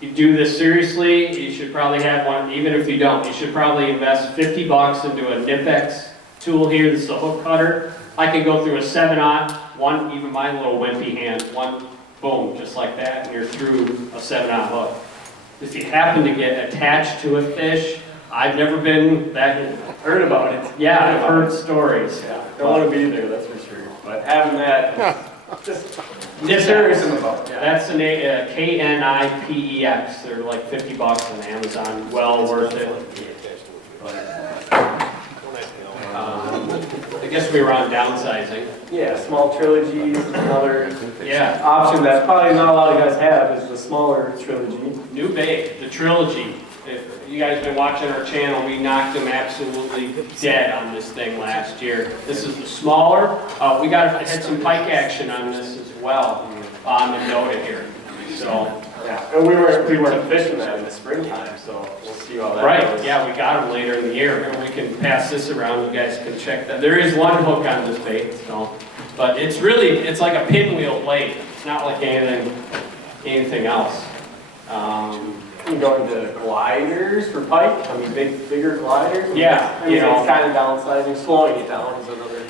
you do this seriously, you should probably have one. Even if you don't, you should probably invest $50 into a Nipex tool here. This is a hook cutter. I can go through a 7/0, one, even my little wimpy hand, one, boom, just like that, and you're through a 7/0 hook. If you happen to get attached to a fish, I've never been that. Heard about it. Yeah, I've heard stories. Yeah, don't want to be there, that's for sure. But having that, just Nipex. about. Yeah. That's an Knipex. They're like $50 on Amazon. Well worth it. I guess we were on downsizing. Yeah, small trilogies, another Yeah. option that probably not a lot of guys have is the smaller trilogy. New bait, the trilogy. If you guys been watching our channel, we knocked them absolutely dead on this thing last year. This is the smaller. We had some pike action on this as well on Mendota here. So yeah, and we weren't fishing that in the springtime, so we'll see how that goes. Yeah, we got them later in the year. And we can pass this around. You guys can check that. There is one hook on this bait, but it's like a pinwheel blade. It's not like anything else. You go into gliders for pike. Bigger gliders. Yeah, it's kind of downsizing, slowing it down is another.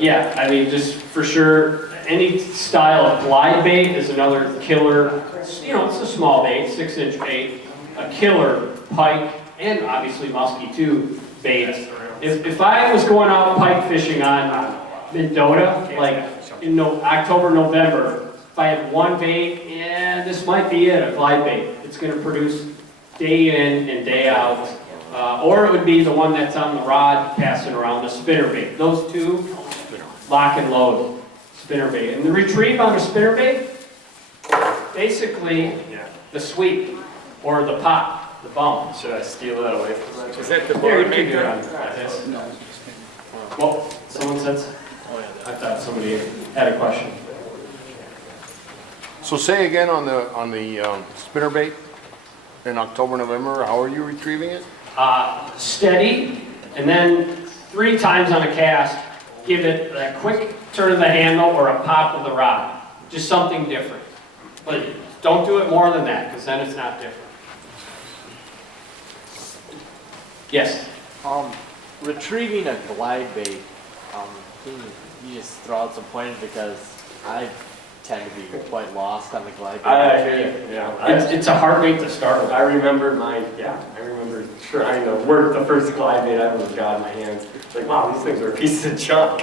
Yeah, just for sure. Any style of glide bait is another killer. It's a small bait, 6-inch bait, a killer pike, and obviously musky too bait. If I was going out pike fishing on Mendota, like in October, November, if I had one bait, this might be it, a glide bait. It's going to produce day in and day out. Or it would be the one that's on the rod passing around, a spinner bait. Those two, lock and load. Spinnerbait. And the retrieve on a spinnerbait, basically the sweep or the pop, the bump. Should I steal that away from that? Is that the Here, boiler you can do it maker? on this. Well, someone said, I thought somebody had a question. So say again on the spinnerbait in October, November, how are you retrieving it? Steady, and then 3 times on a cast, give it a quick turn of the handle or a pop of the rod. Just something different. But don't do it more than that, because then it's not different. Yes? Retrieving a glide bait, you just throw out some pointers because I tend to be quite lost on the glide bait. It's a hard bait to start with. I remember trying to work the first glide bait I ever got in my hands. Like, wow, these things are a piece of junk.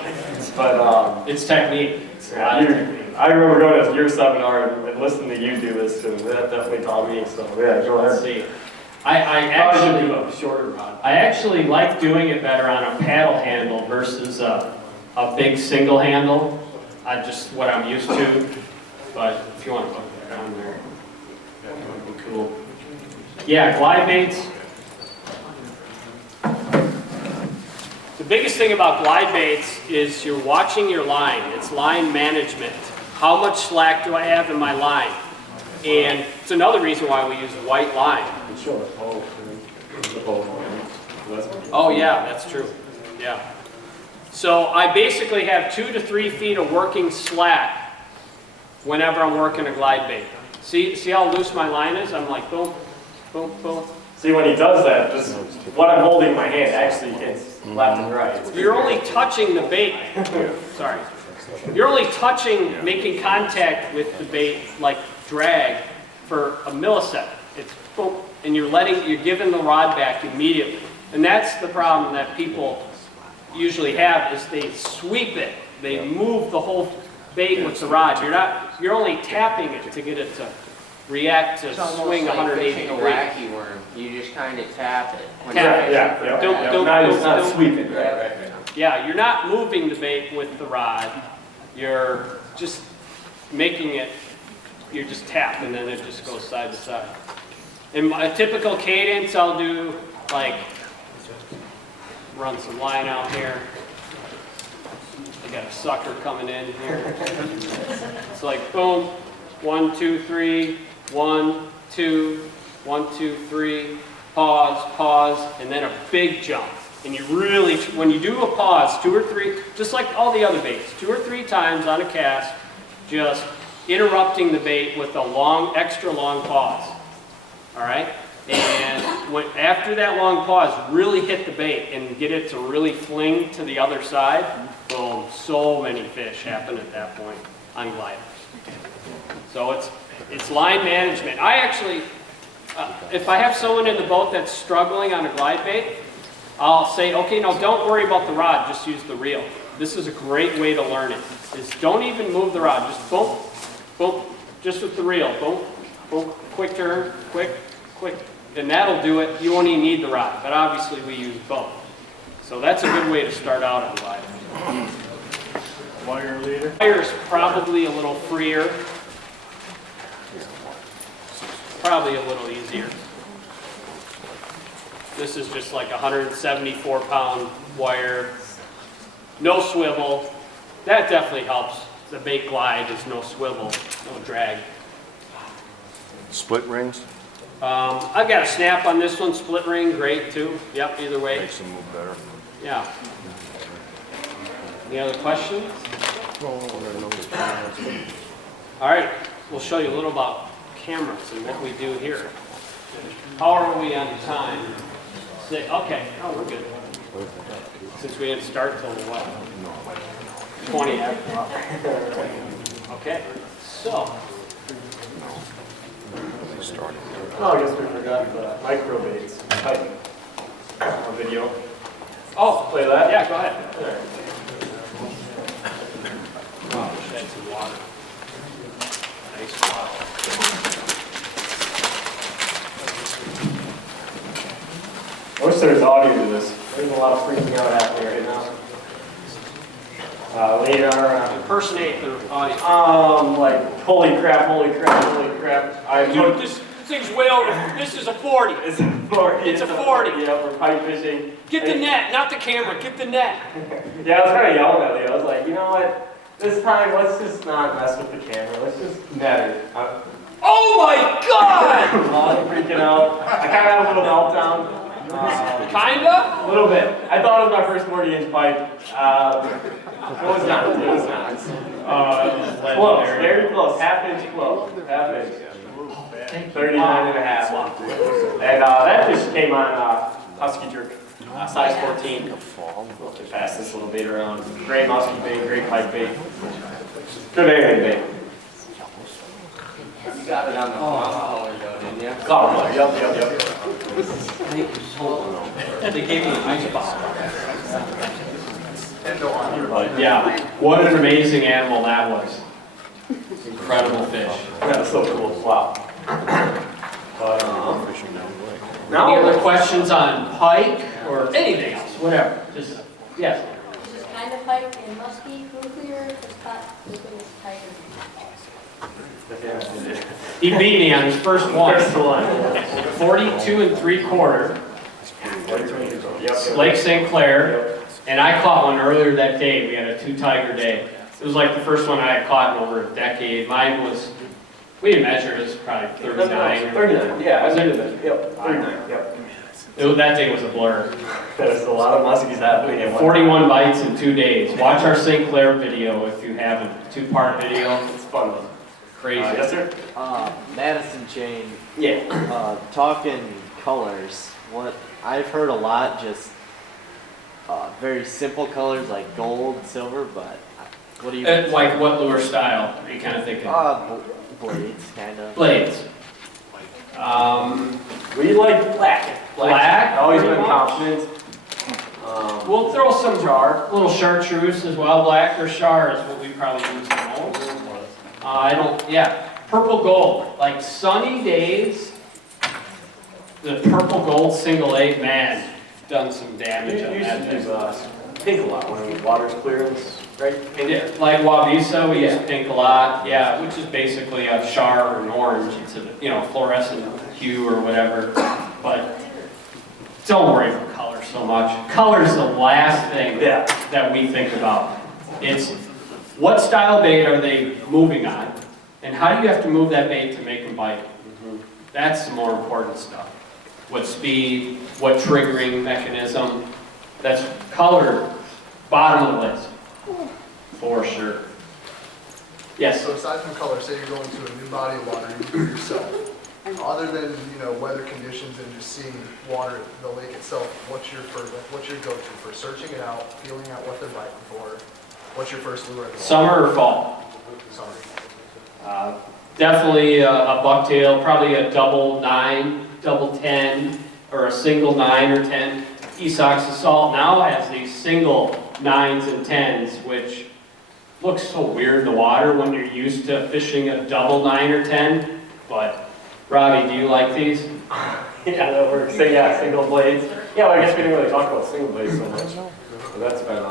But it's technique. I remember going to your seminar and listening to you do this, and that definitely taught me. So yeah, go ahead. See, I do a shorter rod. I actually like doing it better on a paddle handle versus a big single handle. What I'm used to. But if you want to put that down there, that would be cool. Yeah, glide baits. The biggest thing about glide baits is you're watching your line. It's line management. How much slack do I have in my line? And it's another reason why we use white line. Oh yeah, that's true. Yeah. So I basically have 2 to 3 feet of working slack whenever I'm working a glide bait. See how loose my line is? I'm like boom, boom, boom. See, when he does that, just what I'm holding in my hand actually hits left and right. You're only touching the bait. Sorry. You're only touching, making contact with the bait, like drag, for a millisecond. It's boom, and you're giving the rod back immediately. And that's the problem that people usually have, is they sweep it. They move the whole bait with the rod. You're only tapping it to get it to react to swing 180 degrees. Wacky worm. You just kind of tap it. Not sweeping. Right. Yeah, you're not moving the bait with the rod. You're just making it, you just tap and then it just goes side to side. In a typical cadence, I'll do like, run some line out here. I got a sucker coming in here. It's like boom, 1, 2, 3, 1, 2, 1, 2, 3, pause, and then a big jump. And you really, when you do a pause, 2 or 3, just like all the other baits, 2 or 3 times on a cast, just interrupting the bait with a extra long pause. All right? And after that long pause, really hit the bait and get it to really fling to the other side. Boom, so many fish happen at that point on gliders. So it's line management. I actually, if I have someone in the boat that's struggling on a glide bait, I'll say, okay, now don't worry about the rod, just use the reel. This is a great way to learn it, is don't even move the rod, just boom, boom, just with the reel, boom, boom, quick turn, quick, and that'll do it. You won't even need the rod, but obviously we use both. So that's a good way to start out on glide. Wire leader? Wire is probably a little freer, probably a little easier. This is just like a 174-pound wire, no swivel. That definitely helps. The bait glide is no swivel, no drag. Split rings? I've got a snap on this one, split ring, great too. Yep, either way. Makes them move better. Yeah. Any other questions? All right, we'll show you a little about cameras and what we do here. How are we on time? Okay, oh, we're good. Since we didn't start till what? 20 after. Okay, so. Oh, I guess we forgot the micro baits. Pike. Video. Oh, Play that? Yeah, go ahead. Oh, shed some water. Nice water. I wish there was audio to this. There's a lot of freaking out happening right now. Later, Impersonate the audience. like, holy crap, holy crap, holy crap. Dude, this thing's way over. This is a 40. It's a 40. It's a 40. Yeah, we're pike fishing. Get the net, not the camera. Get the net. Yeah, I was kind of yelling at Leo. I was like, you know what? This time, let's just not mess with the camera. Let's just net it. Oh my God! I'm freaking out. I kind of had a little meltdown. Kinda? A little bit. I thought it was my first 40-inch pike. It was not. It was not. Close. Very close. Half-inch close. Half-inch. 39 and a half. And that fish came on husky jerk, size 14. Pass this little bait around. Great musky bait, great pike bait. Good anything bait. You got it on the collar though, didn't you? Collar, yep. They gave me a nice box. But yeah, what an amazing animal that was. Incredible fish. That was so cool. Wow. Any other questions on pike or anything else? Whatever. Just yes. This is kind of pike and musky, crew clear, just caught the biggest tiger. He beat me on his first one. 42 3/4. Lake St. Clair. And I caught one earlier that day. We had a 2-tiger day. It was like the first one I had caught in over a decade. Mine was, we didn't measure it, it was probably 39. 39, yeah. Was it? Yep, 39, yep. That day was a blur. There's a lot of muskies happening at 41 bites in 2 days. Watch our St. Clair video if you haven't. 2-part video. It's fun. Crazy. Yes, sir? Madison Chain. Yeah. Talking colors, what I've heard a lot, just very simple colors like gold, silver, but what do you... Like what lure style are you kind of thinking? Blades, kind of. Blades. We like black. Black? Always been confident. We'll throw some little chartreuse as well. Black or char is what we probably use the most. Purple gold. Like sunny days, the purple gold single 8, man, done some damage on that thing. Pink a lot when the water's clear, right? Yeah, like Wausau, we use pink a lot. Yeah, which is basically a char or an orange. It's a fluorescent hue or whatever. But don't worry about color so much. Color's the last thing that we think about. It's what style bait are they moving on, and how do you have to move that bait to make them bite? That's the more important stuff. What speed, what triggering mechanism. That's color, bottom of the list, for sure. Yes? So aside from color, say you're going to a new body of water, you do it yourself. Other than, weather conditions and just seeing water, the lake itself, what's your go-to for searching it out, feeling out what they're biting for? What's your first lure? Summer or fall? Summer. Definitely a bucktail, probably a double 9, double 10, or a single 9 or 10. Esox Assault now has these single 9s and 10s, which looks so weird in the water when you're used to fishing a double 9 or 10. But Robbie, do you like these? Yeah, that works. So, yeah, single blades. Yeah, well, I guess we didn't really talk about single blades so much. So that's been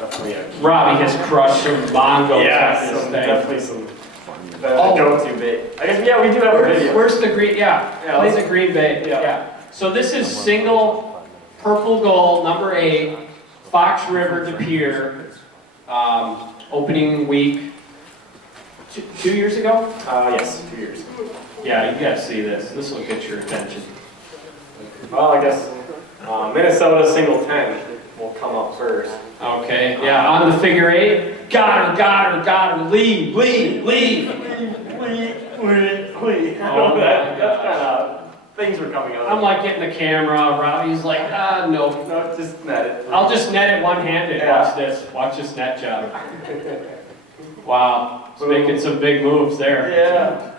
definitely a... Robbie has crushed some bongos. Yeah, definitely some go-to bait. I guess, yeah, we do have a video. Where's the green? Yeah, play the green bait. Yeah. So this is single purple gold, number 8, Fox River to Pier, opening week 2 years ago? Yes, 2 years. Yeah, you gotta see this. This will get your attention. Well, I guess Minnesota single 10 will come up first. Okay, yeah, on the figure 8. Got her, leave. Oh, that's kind of, things were coming out. I'm like getting the camera, Robbie's like, no. No, just net it. I'll just net it one-handed. Yeah. Watch this net job. Wow, it's making some big moves there. Yeah.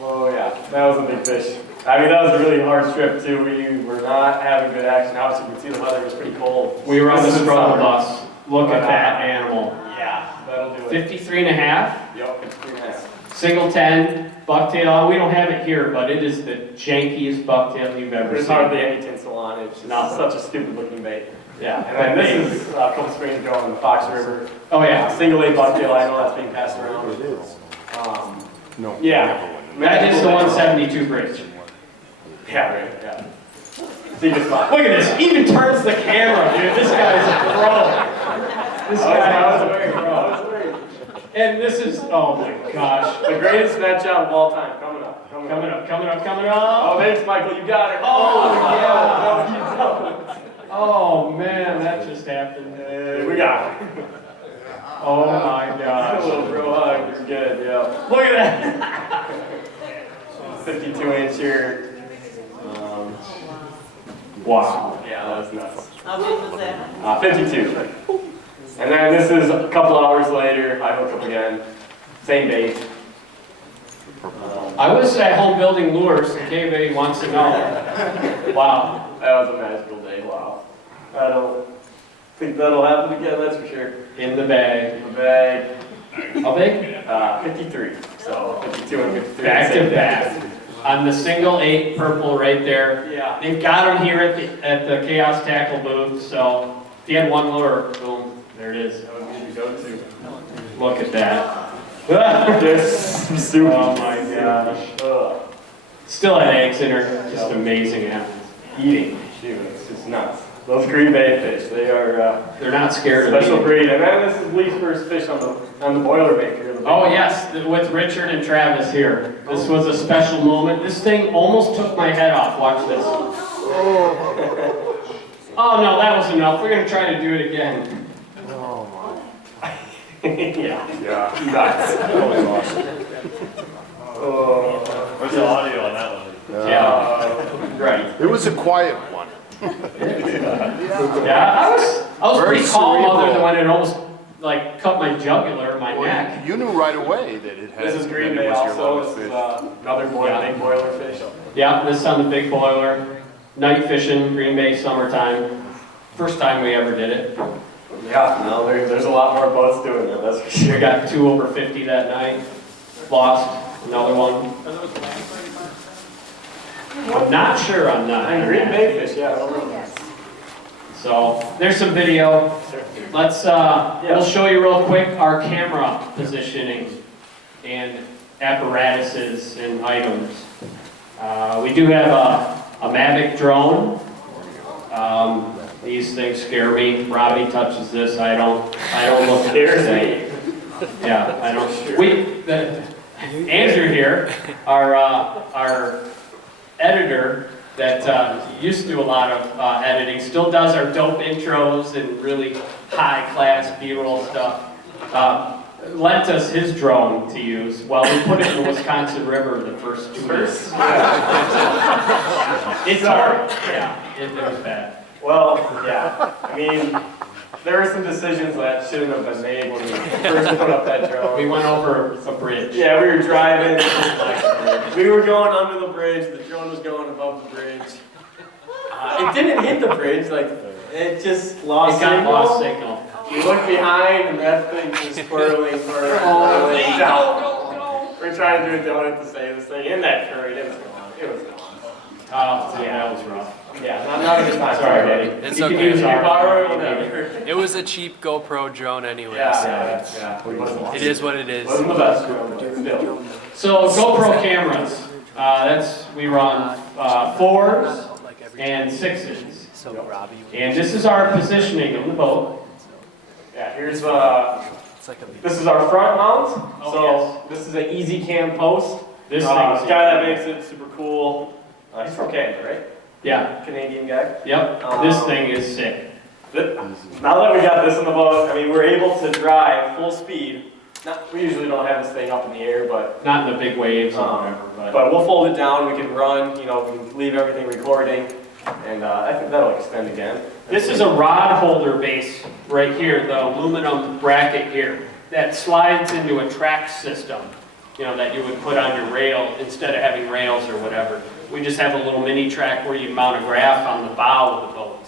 Oh yeah, that was a big fish. I mean, that was a really hard strip too. We were not having good action. Obviously, you can see the weather was pretty cold. We were on the struggle bus. Look at that animal. Yeah, that'll do it. 53 and a half. Yep, 53 and a half. Single 10, bucktail. We don't have it here, but it is the jankiest bucktail you've ever There's seen. hardly any tinsel on it. It's just such a stupid looking bait. Yeah. And then this is Cold Springs Drill in the Fox River. Oh yeah. Single A bucktail, I know that's being passed around. It is. No. Yeah. That is the 172 bridge. Yeah, right, yeah. Secret spot. Look at this, even turns the camera, dude. This guy's a pro. This guy is a pro. And this is, oh my gosh. The greatest net job of all time, coming up. Coming up. Oh, thanks, Michael, you got it. Oh, yeah. No, you don't. Oh man, that just happened. We got it. Oh my gosh. A little bro hug, you're good, yeah. Look at that. 52-inch here. Wow. Yeah, that was nuts. How big was that? 52. And then this is a couple hours later, I hook up again. Same bait. I was at home building lures, and KV wants to know. Wow. That was a magical day, wow. I don't think that'll happen again, that's for sure. In the bag. The bag. How big? 53. So 52 and 53. Back to back. On the single 8 purple right there. Yeah. They've got them here at the Chaos Tackle booth, so if you had one lure, boom, there it is. That would be the go-to. Look at that. This soup. Oh my gosh. Still had eggs in her. Just amazing animals. Eating. Shoot, it's just nuts. Those green bay fish, they are they're not scared of special eating. breed. And then this is Lee's first fish on the boiler bait here. Oh yes, with Richard and Travis here. This was a special moment. This thing almost took my head off. Watch this. Oh no, that was enough. We're gonna try to do it again. Oh Yeah. Nuts. That was awesome. Oh. What's the audio on that one? Yeah. Right. It was a quiet one. Yeah, I was Very pretty calm cerebral. other than when it almost like cut my jugular, my neck. You knew right away that it had. This is green that bay it was your also. love This is fish. another big boiler fish. Yeah, this is on the big boiler. Night fishing, Green Bay, summertime. First time we ever did it. Yeah, no, there's a lot more boats doing it, that's for sure. We got 2 over 50 that night. Lost another one. I'm not sure on that. And green bay fish, yeah. So there's some video. Let's we'll show you real quick our camera positioning and apparatuses and items. We do have a Mavic drone. These things scare me. Robbie touches this. I don't look Scares me. Yeah, I don't. Andrew here, our editor that used to do a lot of editing, still does our dope intros and really high-class B-roll stuff. Lent us his drone to use while we put it in the Wisconsin River the first 2 minutes. It's hard. Yeah, it was bad. Well, yeah. I mean, there were some decisions that shouldn't have been made when we first put up that drone. We went over a bridge. Yeah, we were driving. We were going under the bridge. The drone was going above the bridge. It didn't hit the bridge. Like, it just lost signal. It got lost signal. We looked behind, and that thing just swirling. We're trying to do a donut to save this thing in that current. It was gone. It was gone. Oh, yeah, that was rough. Yeah, not a good time. Sorry, Daddy. It's You can okay. use our borrow it, whatever. It was a cheap GoPro drone anyway, Yeah, so yeah. it is what it is. Wasn't the best drone, but still. So GoPro cameras, we run 4s and 6s. So Robbie. And this is our positioning of the boat. Yeah, here's this is our front mount. So this is an easy cam post. This guy thing. that makes it super cool. He's from Canada, right? Yeah. Canadian guy. Yep. This thing is sick. Now that we got this in the boat, I mean, we're able to drive full speed. We usually don't have this thing up in the air, but not in the big waves or whatever. But we'll fold it down. We can run. You know, we can leave everything recording, and I think that'll extend again. This is a rod holder base right here, the aluminum bracket here, that slides into a track system, you know, that you would put on your rail instead of having rails or whatever. We just have a little mini track where you mount a graph on the bow of the boat.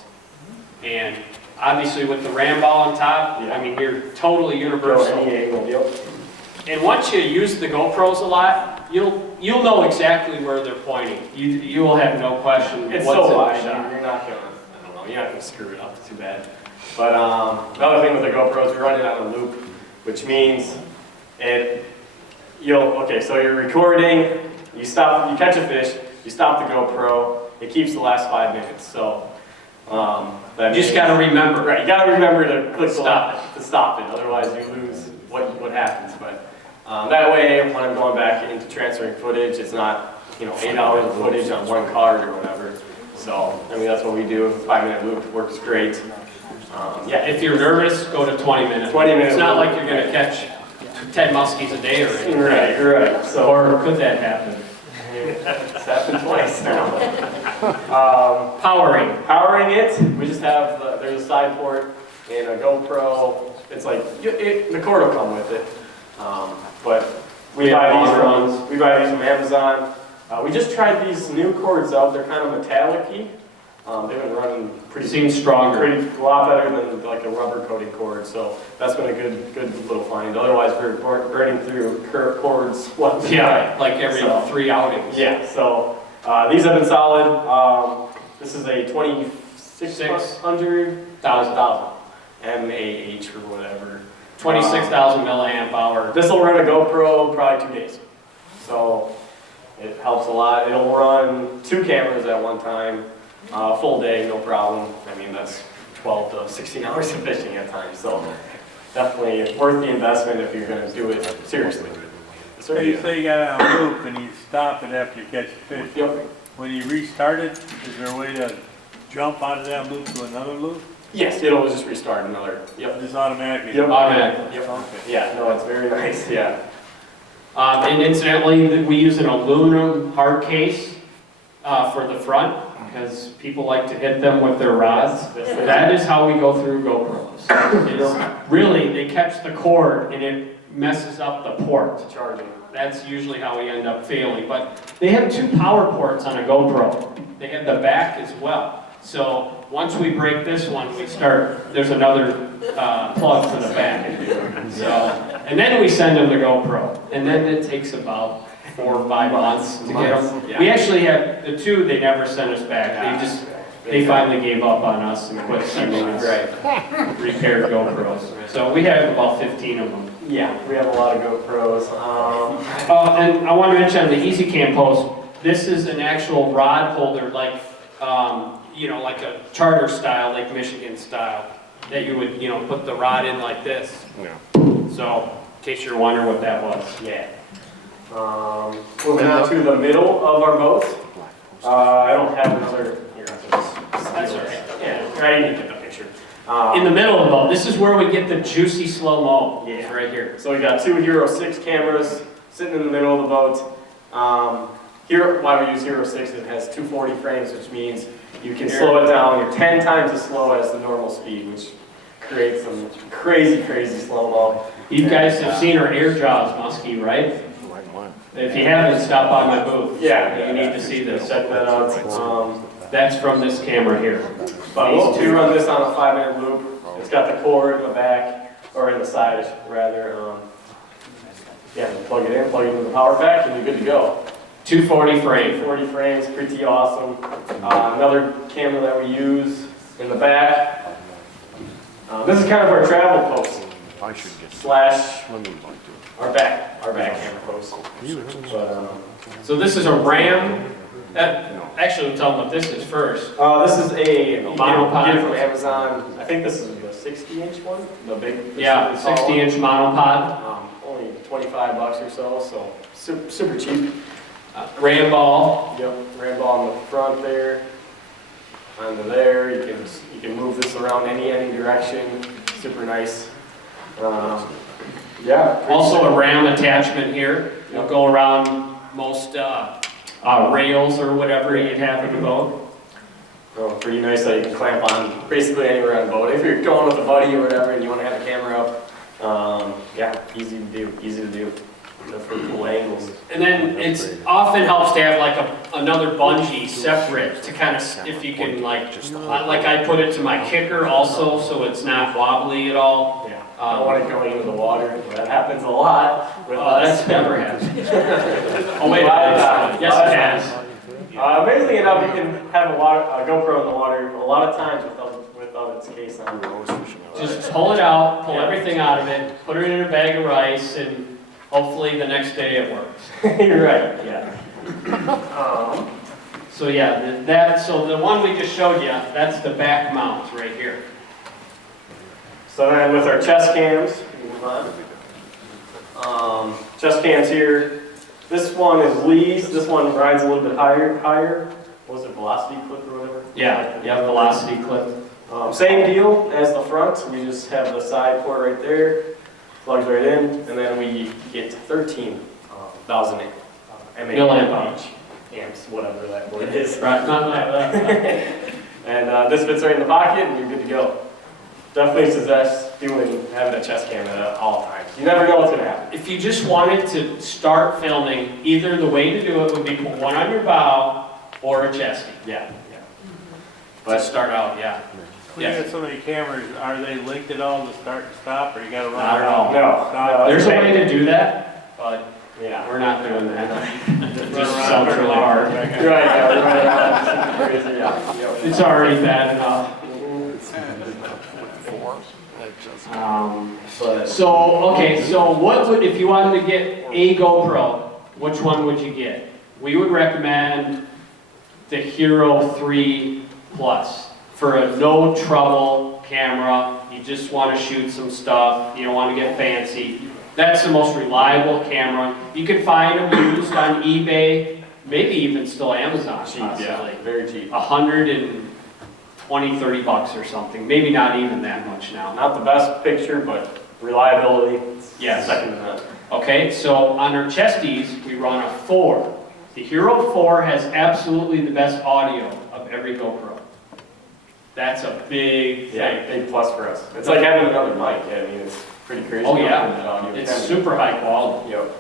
And obviously with the ram ball on top, I mean, you're totally universal. And once you use the GoPros a lot, you'll know exactly where they're pointing. You will have no question. It's what's so in the wide, shot. you're not gonna. you're not gonna screw it up too bad. But another thing with the GoPro is we run it on a loop, which means so you're recording, you catch a fish, you stop the GoPro, it keeps the last 5 minutes. So You just gotta remember. Right, you gotta remember to click to stop it, otherwise you lose what happens. But that way, when I'm going back into transferring footage, it's not 8 hours of footage on one card or whatever. So I mean that's what we do. 5-minute loop works great. If you're nervous, go to 20 minutes. 20 minutes. It's not like you're gonna catch 10 muskies a day or anything. Right. So Or could that happen? it's happened twice now. Powering it, we just have there's a side port and a GoPro. It's like the cord will come with it. But we buy these from Amazon. We just tried these new cords out. They're kind of metallic-y. They've been running a lot better than like a rubber coated cord. So that's been a good little find. Otherwise, we're burning through cords once. Like every 3 outings. Yeah. So these have been solid. This is a 2600 mAh or whatever. 26,000 milliamp hour. This will run a GoPro probably 2 days. So it helps a lot. It'll run 2 cameras at one time, full day, no problem. I mean, that's 12 to 16 hours of fishing at times. So definitely worth the investment if you're going to do it seriously. So you say you got it on a loop and you stop it after you catch a fish. Yep. When you restart it, is there a way to jump out of that loop to another loop? Yes, it'll just restart another. Yep. Just automatically? Yep. Automatic. Yep. Okay. Yeah, no, it's very nice, yeah. And incidentally, we use an aluminum hard case for the front because people like to hit them with their rods. That is how we go through GoPros. Really, they catch the cord and it messes up the port. Charging. That's usually how we end up failing. But they have 2 power ports on a GoPro. They have the back as well. So once we break this one, there's another plug for the back. So, and then we send them the GoPro. And then it takes about 4 or 5 months to get them. Yeah. We actually have the 2 they never sent us back. They finally gave up on us and quit sending us repaired GoPros. So we have about 15 of them. Yeah, we have a lot of GoPros. And I want to mention on the Easy Cam post, this is an actual rod holder like like a charter style, like Michigan style, that you would, put the rod in like this. Yeah. So, in case you're wondering what that was. Yeah. Moving on to the middle of our boat. I don't have another. Here, That's all right. Yeah, I didn't get the picture. In the middle of the boat, this is where we get the juicy slow-mo. Yeah. Right here. So we got 2 Hero 6 cameras sitting in the middle of the boat. Here, why we use Hero 6, it has 240 frames, which means you can slow it down. You're 10 times as slow as the normal speed, which creates some crazy slow-mo. You guys have seen our air jaws muskie, right? If you haven't, stop by my booth. Yeah. You need to see this. Check that out. That's from this camera here. But these 2 run this on a 5-minute loop. It's got the cord in the back, or in the side, rather. Plug it into the power pack, and you're good to go. 240 frame. 40 frames, pretty awesome. Another camera that we use in the back. This is kind of our travel post. I should get Slash our back camera post. So this is a Ram. Actually, we'll tell them what this is first. This is a monopod from Amazon. I think this is the 60-inch one. The big. 60-inch monopod. Only $25 or so super cheap. Ram ball. Yep, ram ball in the front there. Onto there, you can move this around any direction. Super nice. Also a ram attachment here. It'll go around most rails or whatever you'd have in the boat. Oh, pretty nice that you can clamp on basically anywhere on the boat. If you're going with a buddy or whatever and you want to have a camera up, easy to do. For cool angles. And then it often helps to have like another bungee separate to kind of, if you can like I put it to my kicker also so it's not wobbly at all. Yeah. I don't want it going into the water. That happens a lot with us. That's never happened. Oh wait, yes it has. crazily enough, you can have a GoPro in the water a lot of times without its case on. Just pull it out, pull everything out of it, put it in a bag of rice, and hopefully the next day it works. You're right, yeah. So yeah, so the one we just showed you, that's the back mount right here. So then with our chest cams, move on. Chest cams here. This one is Lee's. This one rides a little bit higher. What was it, velocity clip or whatever? Yeah, velocity clip. Same deal as the front. We just have the side port right there. Plugs right in, and then we get 13,000 milliamp amps, whatever that word is. Right, not that. And this fits right in the pocket, and you're good to go. Definitely suggest having a chest cam at all times. You never know what's going to happen. If you just wanted to start filming, either the way to do it would be put one on your bow or a chesty. Yeah. But start out, yeah. When you got so many cameras, are they linked at all to start and stop, or you gotta run? Not at all. No. There's a way to do that, but yeah, we're not doing that. It just sounds really hard. It's already bad enough. So what would, if you wanted to get a GoPro, which one would you get? We would recommend the Hero 3 Plus for a no trouble camera. You just want to shoot some stuff, you don't want to get fancy. That's the most reliable camera. You can find them used on eBay, maybe even still Amazon. Cheap, yeah, very cheap. 120, 30 bucks or something. Maybe not even that much now. Not the best picture, but reliability, yes. Second to none. Okay, so on our chesties, we run a 4. The Hero 4 has absolutely the best audio of every GoPro. That's a big thing. Yeah, big plus for us. It's like having another mic. I mean, it's pretty crazy. Oh yeah, it's super high quality. Yep.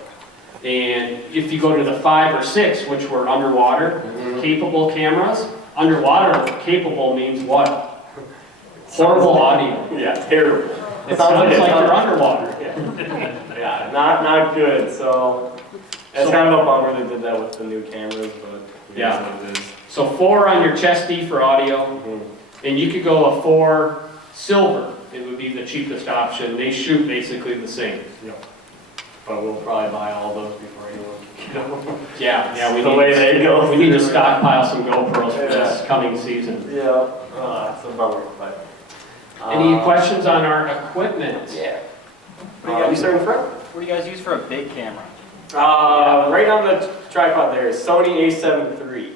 And if you go to the 5 or 6, which were underwater capable cameras, underwater capable means what? Horrible audio. Yeah, terrible. It sounds like you're underwater. Yeah, not good. So it's kind of a bummer they did that with the new cameras, but yeah, what it is. So 4 on your chesty for audio, and you could go a 4 silver. It would be the cheapest option. They shoot basically the same. Yep. But we'll probably buy all those before anyone get them. Yeah, we need to stockpile some GoPros for this coming season. Yeah, it's a bummer, but. Any questions on our equipment? Yeah. You start in front? What do you guys use for a big camera? Right on the tripod there is Sony A7 III.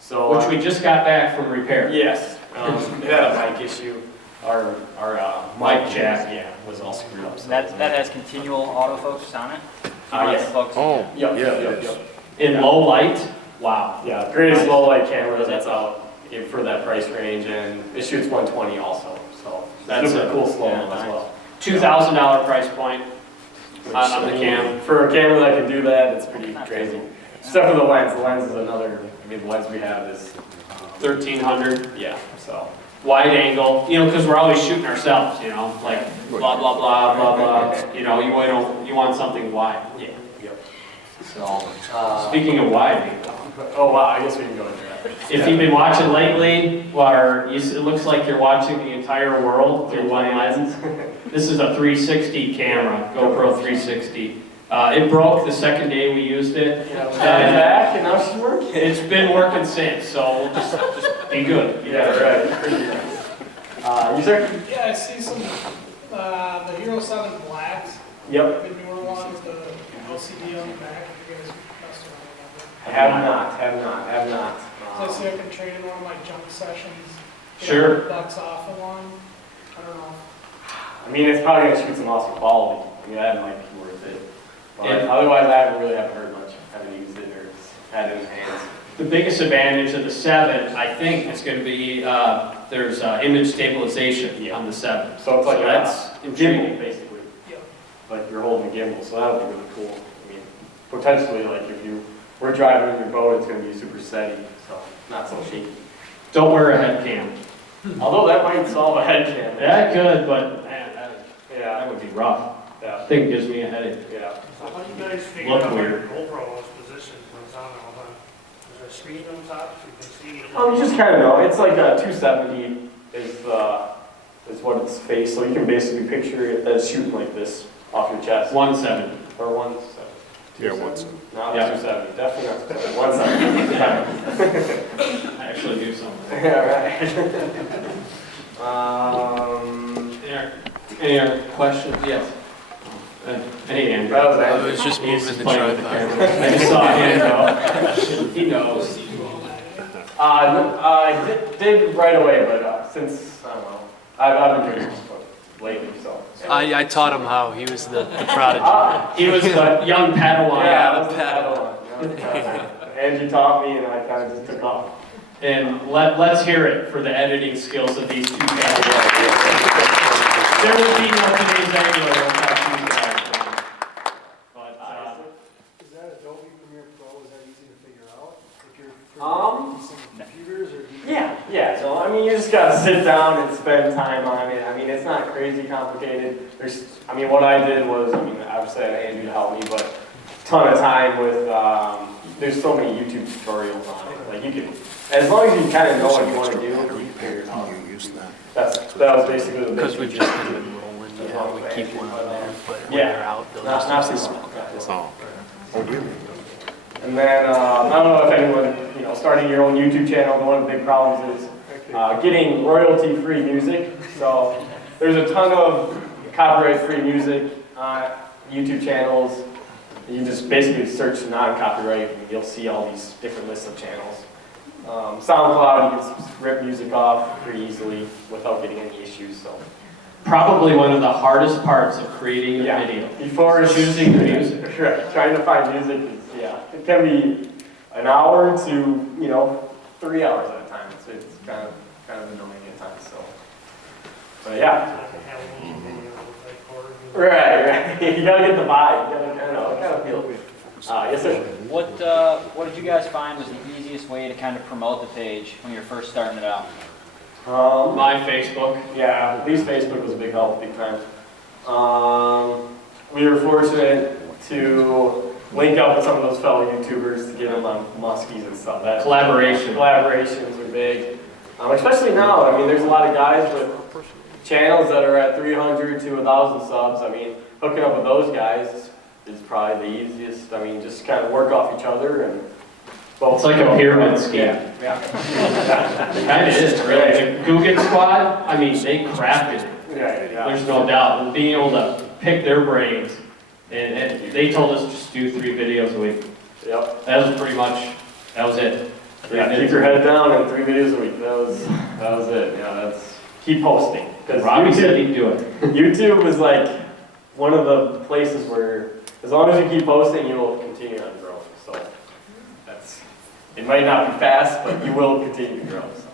So, which we just got back from repair. Yes. It had a mic issue. Our mic jack, was all screwed up. So that has continual autofocus on it? Yes. Yep. In low light? Wow. Yeah, greatest low light camera that's out for that price range, and it shoots 120 also. So that's super cool slow-mo as well. $2,000 price point on the cam. For a camera that can do that, it's pretty crazy. Except for the lens. The lens is another, the lens we have is 1300. Yeah, so. Wide angle, because we're always shooting ourselves, like blah, blah, blah, blah, blah. You want something wide. Yeah. Yep. So, speaking of wide angle. Oh, wow, I guess we can go into that. If you've been watching lately, it looks like you're watching the entire world through one lens. This is a 360 camera, GoPro 360. It broke the second day we used it. Back and now she's working. It's been working since, so we'll just be good. Yeah, right. You sir? Yeah, I see some the Hero 7 blacks. Yep. The newer ones, the LCD on the back. You guys custom on Have not. So I see I can trade in one of my jump sessions. Sure. $100 off of one. I don't know. I mean, it's probably going to shoot some awesome quality. That might be worth it. But otherwise, I haven't heard much. I haven't used it or had it in hands. The biggest advantage of the 7, I think, is going to be there's image stabilization on the 7. So it's like that's gimbal, basically. Like you're holding a gimbal, so that'll be really cool. I mean, potentially, like if you were driving in your boat, it's going to be super steady, so not so shaky. Don't wear a head cam. Although that might solve a head cam. Yeah, it could, but man, that would be rough. Yeah. Thing gives me a headache. Yeah. So how do you guys figure Look out weird. where GoPro was positioned when it's on all the time? Is there screen on top so you can see? You just kind of know. It's like a 270 is what it's faced, so you can basically picture it as shooting like this off your chest. 170. Or 170. Yeah, 170. No, Yeah. 270. Definitely not 170. I actually do something. Yeah, right. Any other questions? Yes. Hey, Andrew. I was just moving the tripod. I just saw him go. He knows. I did right away, but since, I don't know, I've been doing this lately, so. I taught him how. He was the prodigy. He was the young Padawan. Yeah, the Padawan. Angie taught me, and I kind of just took off. And let's hear it for the editing skills of these two Padawans. There will be no today's anyway without you guys. But, Is that Adobe Premiere Pro, is that easy to figure out? If you're using computers or? Yeah, so I mean, you just gotta sit down and spend time on it. I mean, it's not crazy complicated. What I did was, obviously I had Andrew to help me, but a ton of time with, there's so many YouTube tutorials on it. Like you can, as long as you kind of know what you want to do, you can figure it out. That was basically the big Because we've feature. just been rolling, yeah, we keep one on there, but when Yeah. they're out, they'll Not just too use small. Oh, really? And then, I don't know if anyone, starting your own YouTube channel, one of the big problems is getting royalty-free music. So there's a ton of copyright-free music on YouTube channels. You can just basically search non-copyright and you'll see all these different lists of channels. SoundCloud, you can rip music off pretty easily without getting any issues. So probably one of the hardest parts of creating a video. Before choosing the music. Right, trying to find music is, it can be an hour to, 3 hours at a time. It's kind of annoying at times, so. But yeah. Right. You gotta get the vibe. You gotta kind of feel it. Yes, sir. What did you guys find was the easiest way to kind of promote the page when you're first starting it out? My Facebook. Yeah, at least Facebook was a big help, big time. We were fortunate to link up with some of those fellow YouTubers to get them on Muskies and stuff. Collaborations are big. Especially now, there's a lot of guys with channels that are at 300 to 1,000 subs. Hooking up with those guys is probably the easiest. Just kind of work off each other and both. It's like a pyramid scheme. Yeah. It kind of is, really. The Guggen Squad, they crafted it. Yeah. There's no doubt. And being able to pick their brains, and they told us just do 3 videos a week. Yep. That was it. Yeah, keep your head down and 3 videos a week. That was it. Yeah, keep posting. Because Robbie said he'd do it. YouTube is like one of the places where, as long as you keep posting, you will continue on growing. So it might not be fast, but you will continue to grow. So,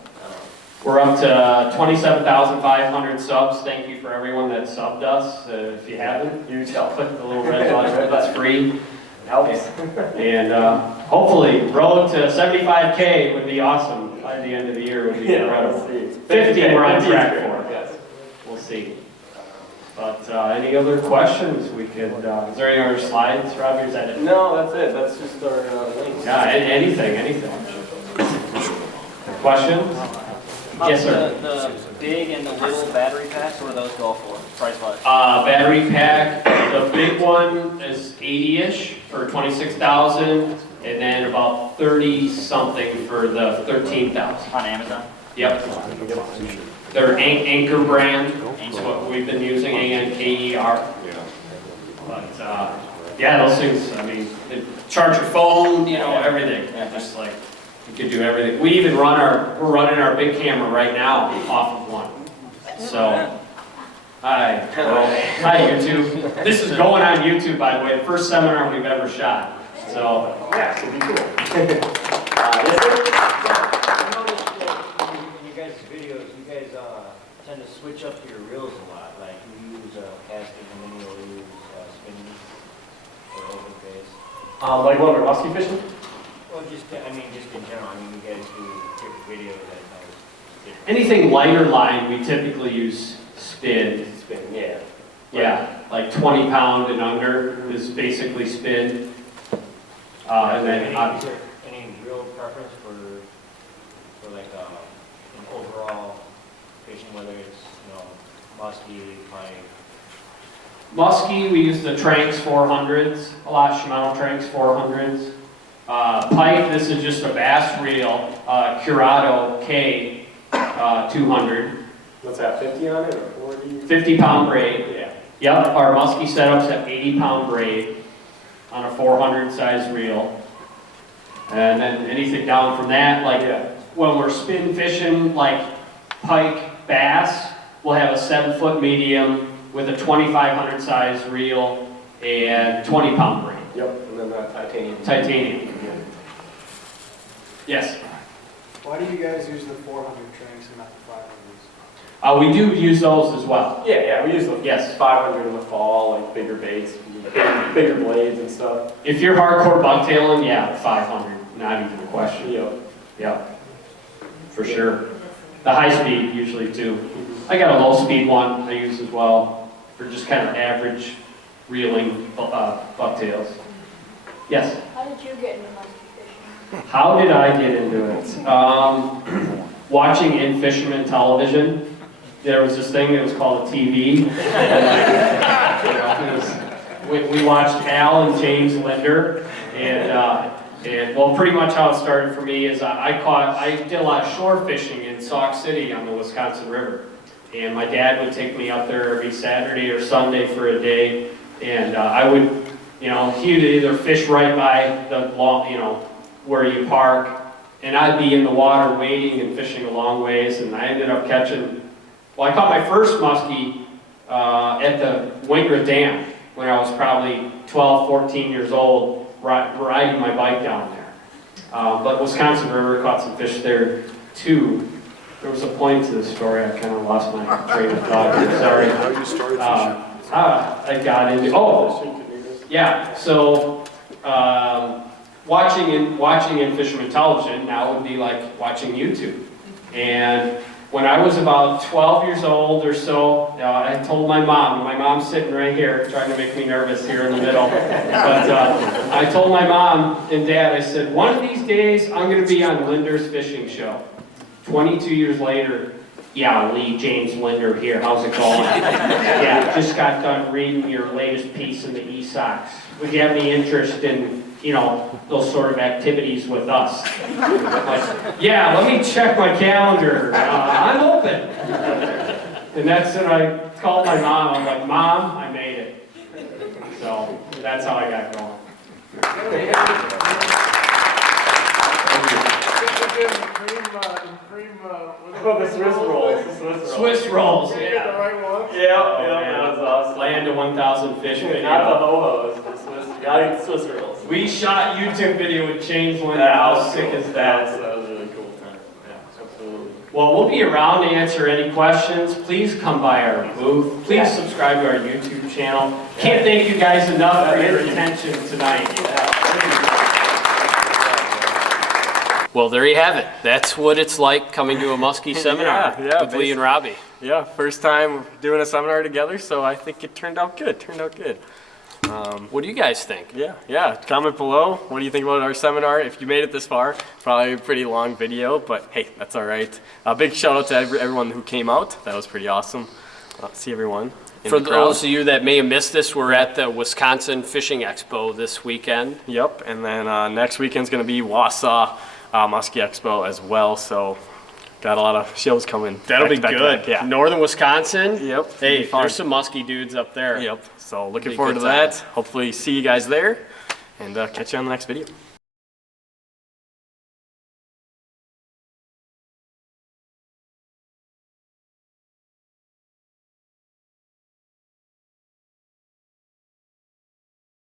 we're up to 27,500 subs. Thank you for everyone that subbed us. If you haven't, you just click the little red button. That's free. It helps. And hopefully, road to 75K would be awesome by the end of the year. Would be incredible. 50 we're on track for. Yes. We'll see. But any other questions? We could. Is there any other slides, Robbie? Is that it? No, that's it. That's just our links. Yeah, anything. Questions? Yes, sir. The big and the little battery packs, what do those go for, price-wise? Battery pack, the big one is 80-ish for 26,000, and then about 30-something for the 13,000. On Amazon? Yep. They're Anchor brand. That's what we've been using, ANKER. But those things. They charge your phone, everything. Just like you could do everything. We even we're running our big camera right now off of one. So. Hi YouTube. This is going on YouTube, by the way. The first seminar we've ever shot. So yeah, it should be cool. Yes, sir. I noticed that in your guys' videos, you guys tend to switch up your reels a lot. Like you use casting and then you'll use spinning or open face. Like what, musky fishing? Well, just in general. You guys do different videos at times. anything lighter line, we typically use spin. Yeah. Yeah, like 20 pound and under is basically spin. And then any real preference for like an overall fishing, whether it's, you know, muskie, pike? Muskie, we use the Tranks 400s, a lot of Shimano Tranks 400s. Pike, this is just a bass reel, Curado K 200. What's that, 50 on it or 40? 50-pound braid. Yeah. Yep, our muskie setups have 80-pound braid on a 400 size reel. And then anything down from that, like when we're spin fishing, like pike, bass, we'll have a 7-foot medium with a 2,500 size reel and 20-pound braid. Yep, and then that titanium. Titanium. Yes? Why do you guys use the 400 Tranks and not the 500s? We do use those as well. Yeah, we use the 500 in the fall, like bigger baits, bigger blades and stuff. If you're hardcore bucktailing, yeah, 500, not even a question. Yep. For sure. The high speed usually too. I got a low speed one I use as well for just kind of average reeling bucktails. Yes? How did you get into musky fishing? How did I get into it? Watching in fisherman television. There was this thing that was called a TV. We watched Al and James Linder, and well, pretty much how it started for me is I did a lot of shore fishing in Sauk City on the Wisconsin River, and my dad would take me up there every Saturday or Sunday for a day, and I would, he would either fish right by the where you park, and I'd be in the water waiting and fishing a long ways, and I ended up catching. Well, I caught my first muskie at the Winkra Dam when I was probably 12, 14 years old, riding my bike down there. But Wisconsin River, caught some fish there too. There was a point to this story. I kind of lost my train of thought. Sorry. How you started fishing? I got into, yeah, so watching in fisherman television now would be like watching YouTube. And when I was about 12 years old or so, I told my mom's sitting right here trying to make me nervous here in the middle, but I told my mom and dad, I said, one of these days I'm going to be on Linder's fishing show. 22 years later, yeah, Lee, James Linder here, how's it going? Yeah, just got done reading your latest piece in the E-Sox. Would you have any interest in, those sort of activities with us? Like, yeah, let me check my calendar. I'm open. And that's when I called my mom. I'm like, Mom, I made it. So that's how I got going. Oh, the Swiss rolls. Swiss rolls, yeah. Yeah, that was awesome. Land of 1,000 fish video. Not the ho-hos, the Swiss. You gotta eat Swiss rolls. We shot YouTube video with James Linder. How sick is that? That was a really cool time. Yeah, absolutely. Well, we'll be around to answer any questions. Please come by our booth. Please subscribe to our YouTube channel. Can't thank you guys enough for your attention tonight. Well, there you have it. That's what it's like coming to a muskie seminar with Lee and Robbie. Yeah, first time doing a seminar together, so I think it turned out good. What do you guys think? Yeah. Comment below. What do you think about our seminar? If you made it this far, probably a pretty long video, but hey, that's all right. Big shout out to everyone who came out. That was pretty awesome. See everyone. For those of you that may have missed this, we're at the Wisconsin Fishing Expo this weekend. Yep, and then next weekend's going to be Wausau MUSKY Expo as well, so got a lot of shows coming. That'll be good. Yeah. Northern Wisconsin. Yep. Hey, there's some muskie dudes up there. Yep. So looking forward to that. Hopefully see you guys there, and catch you on the next video.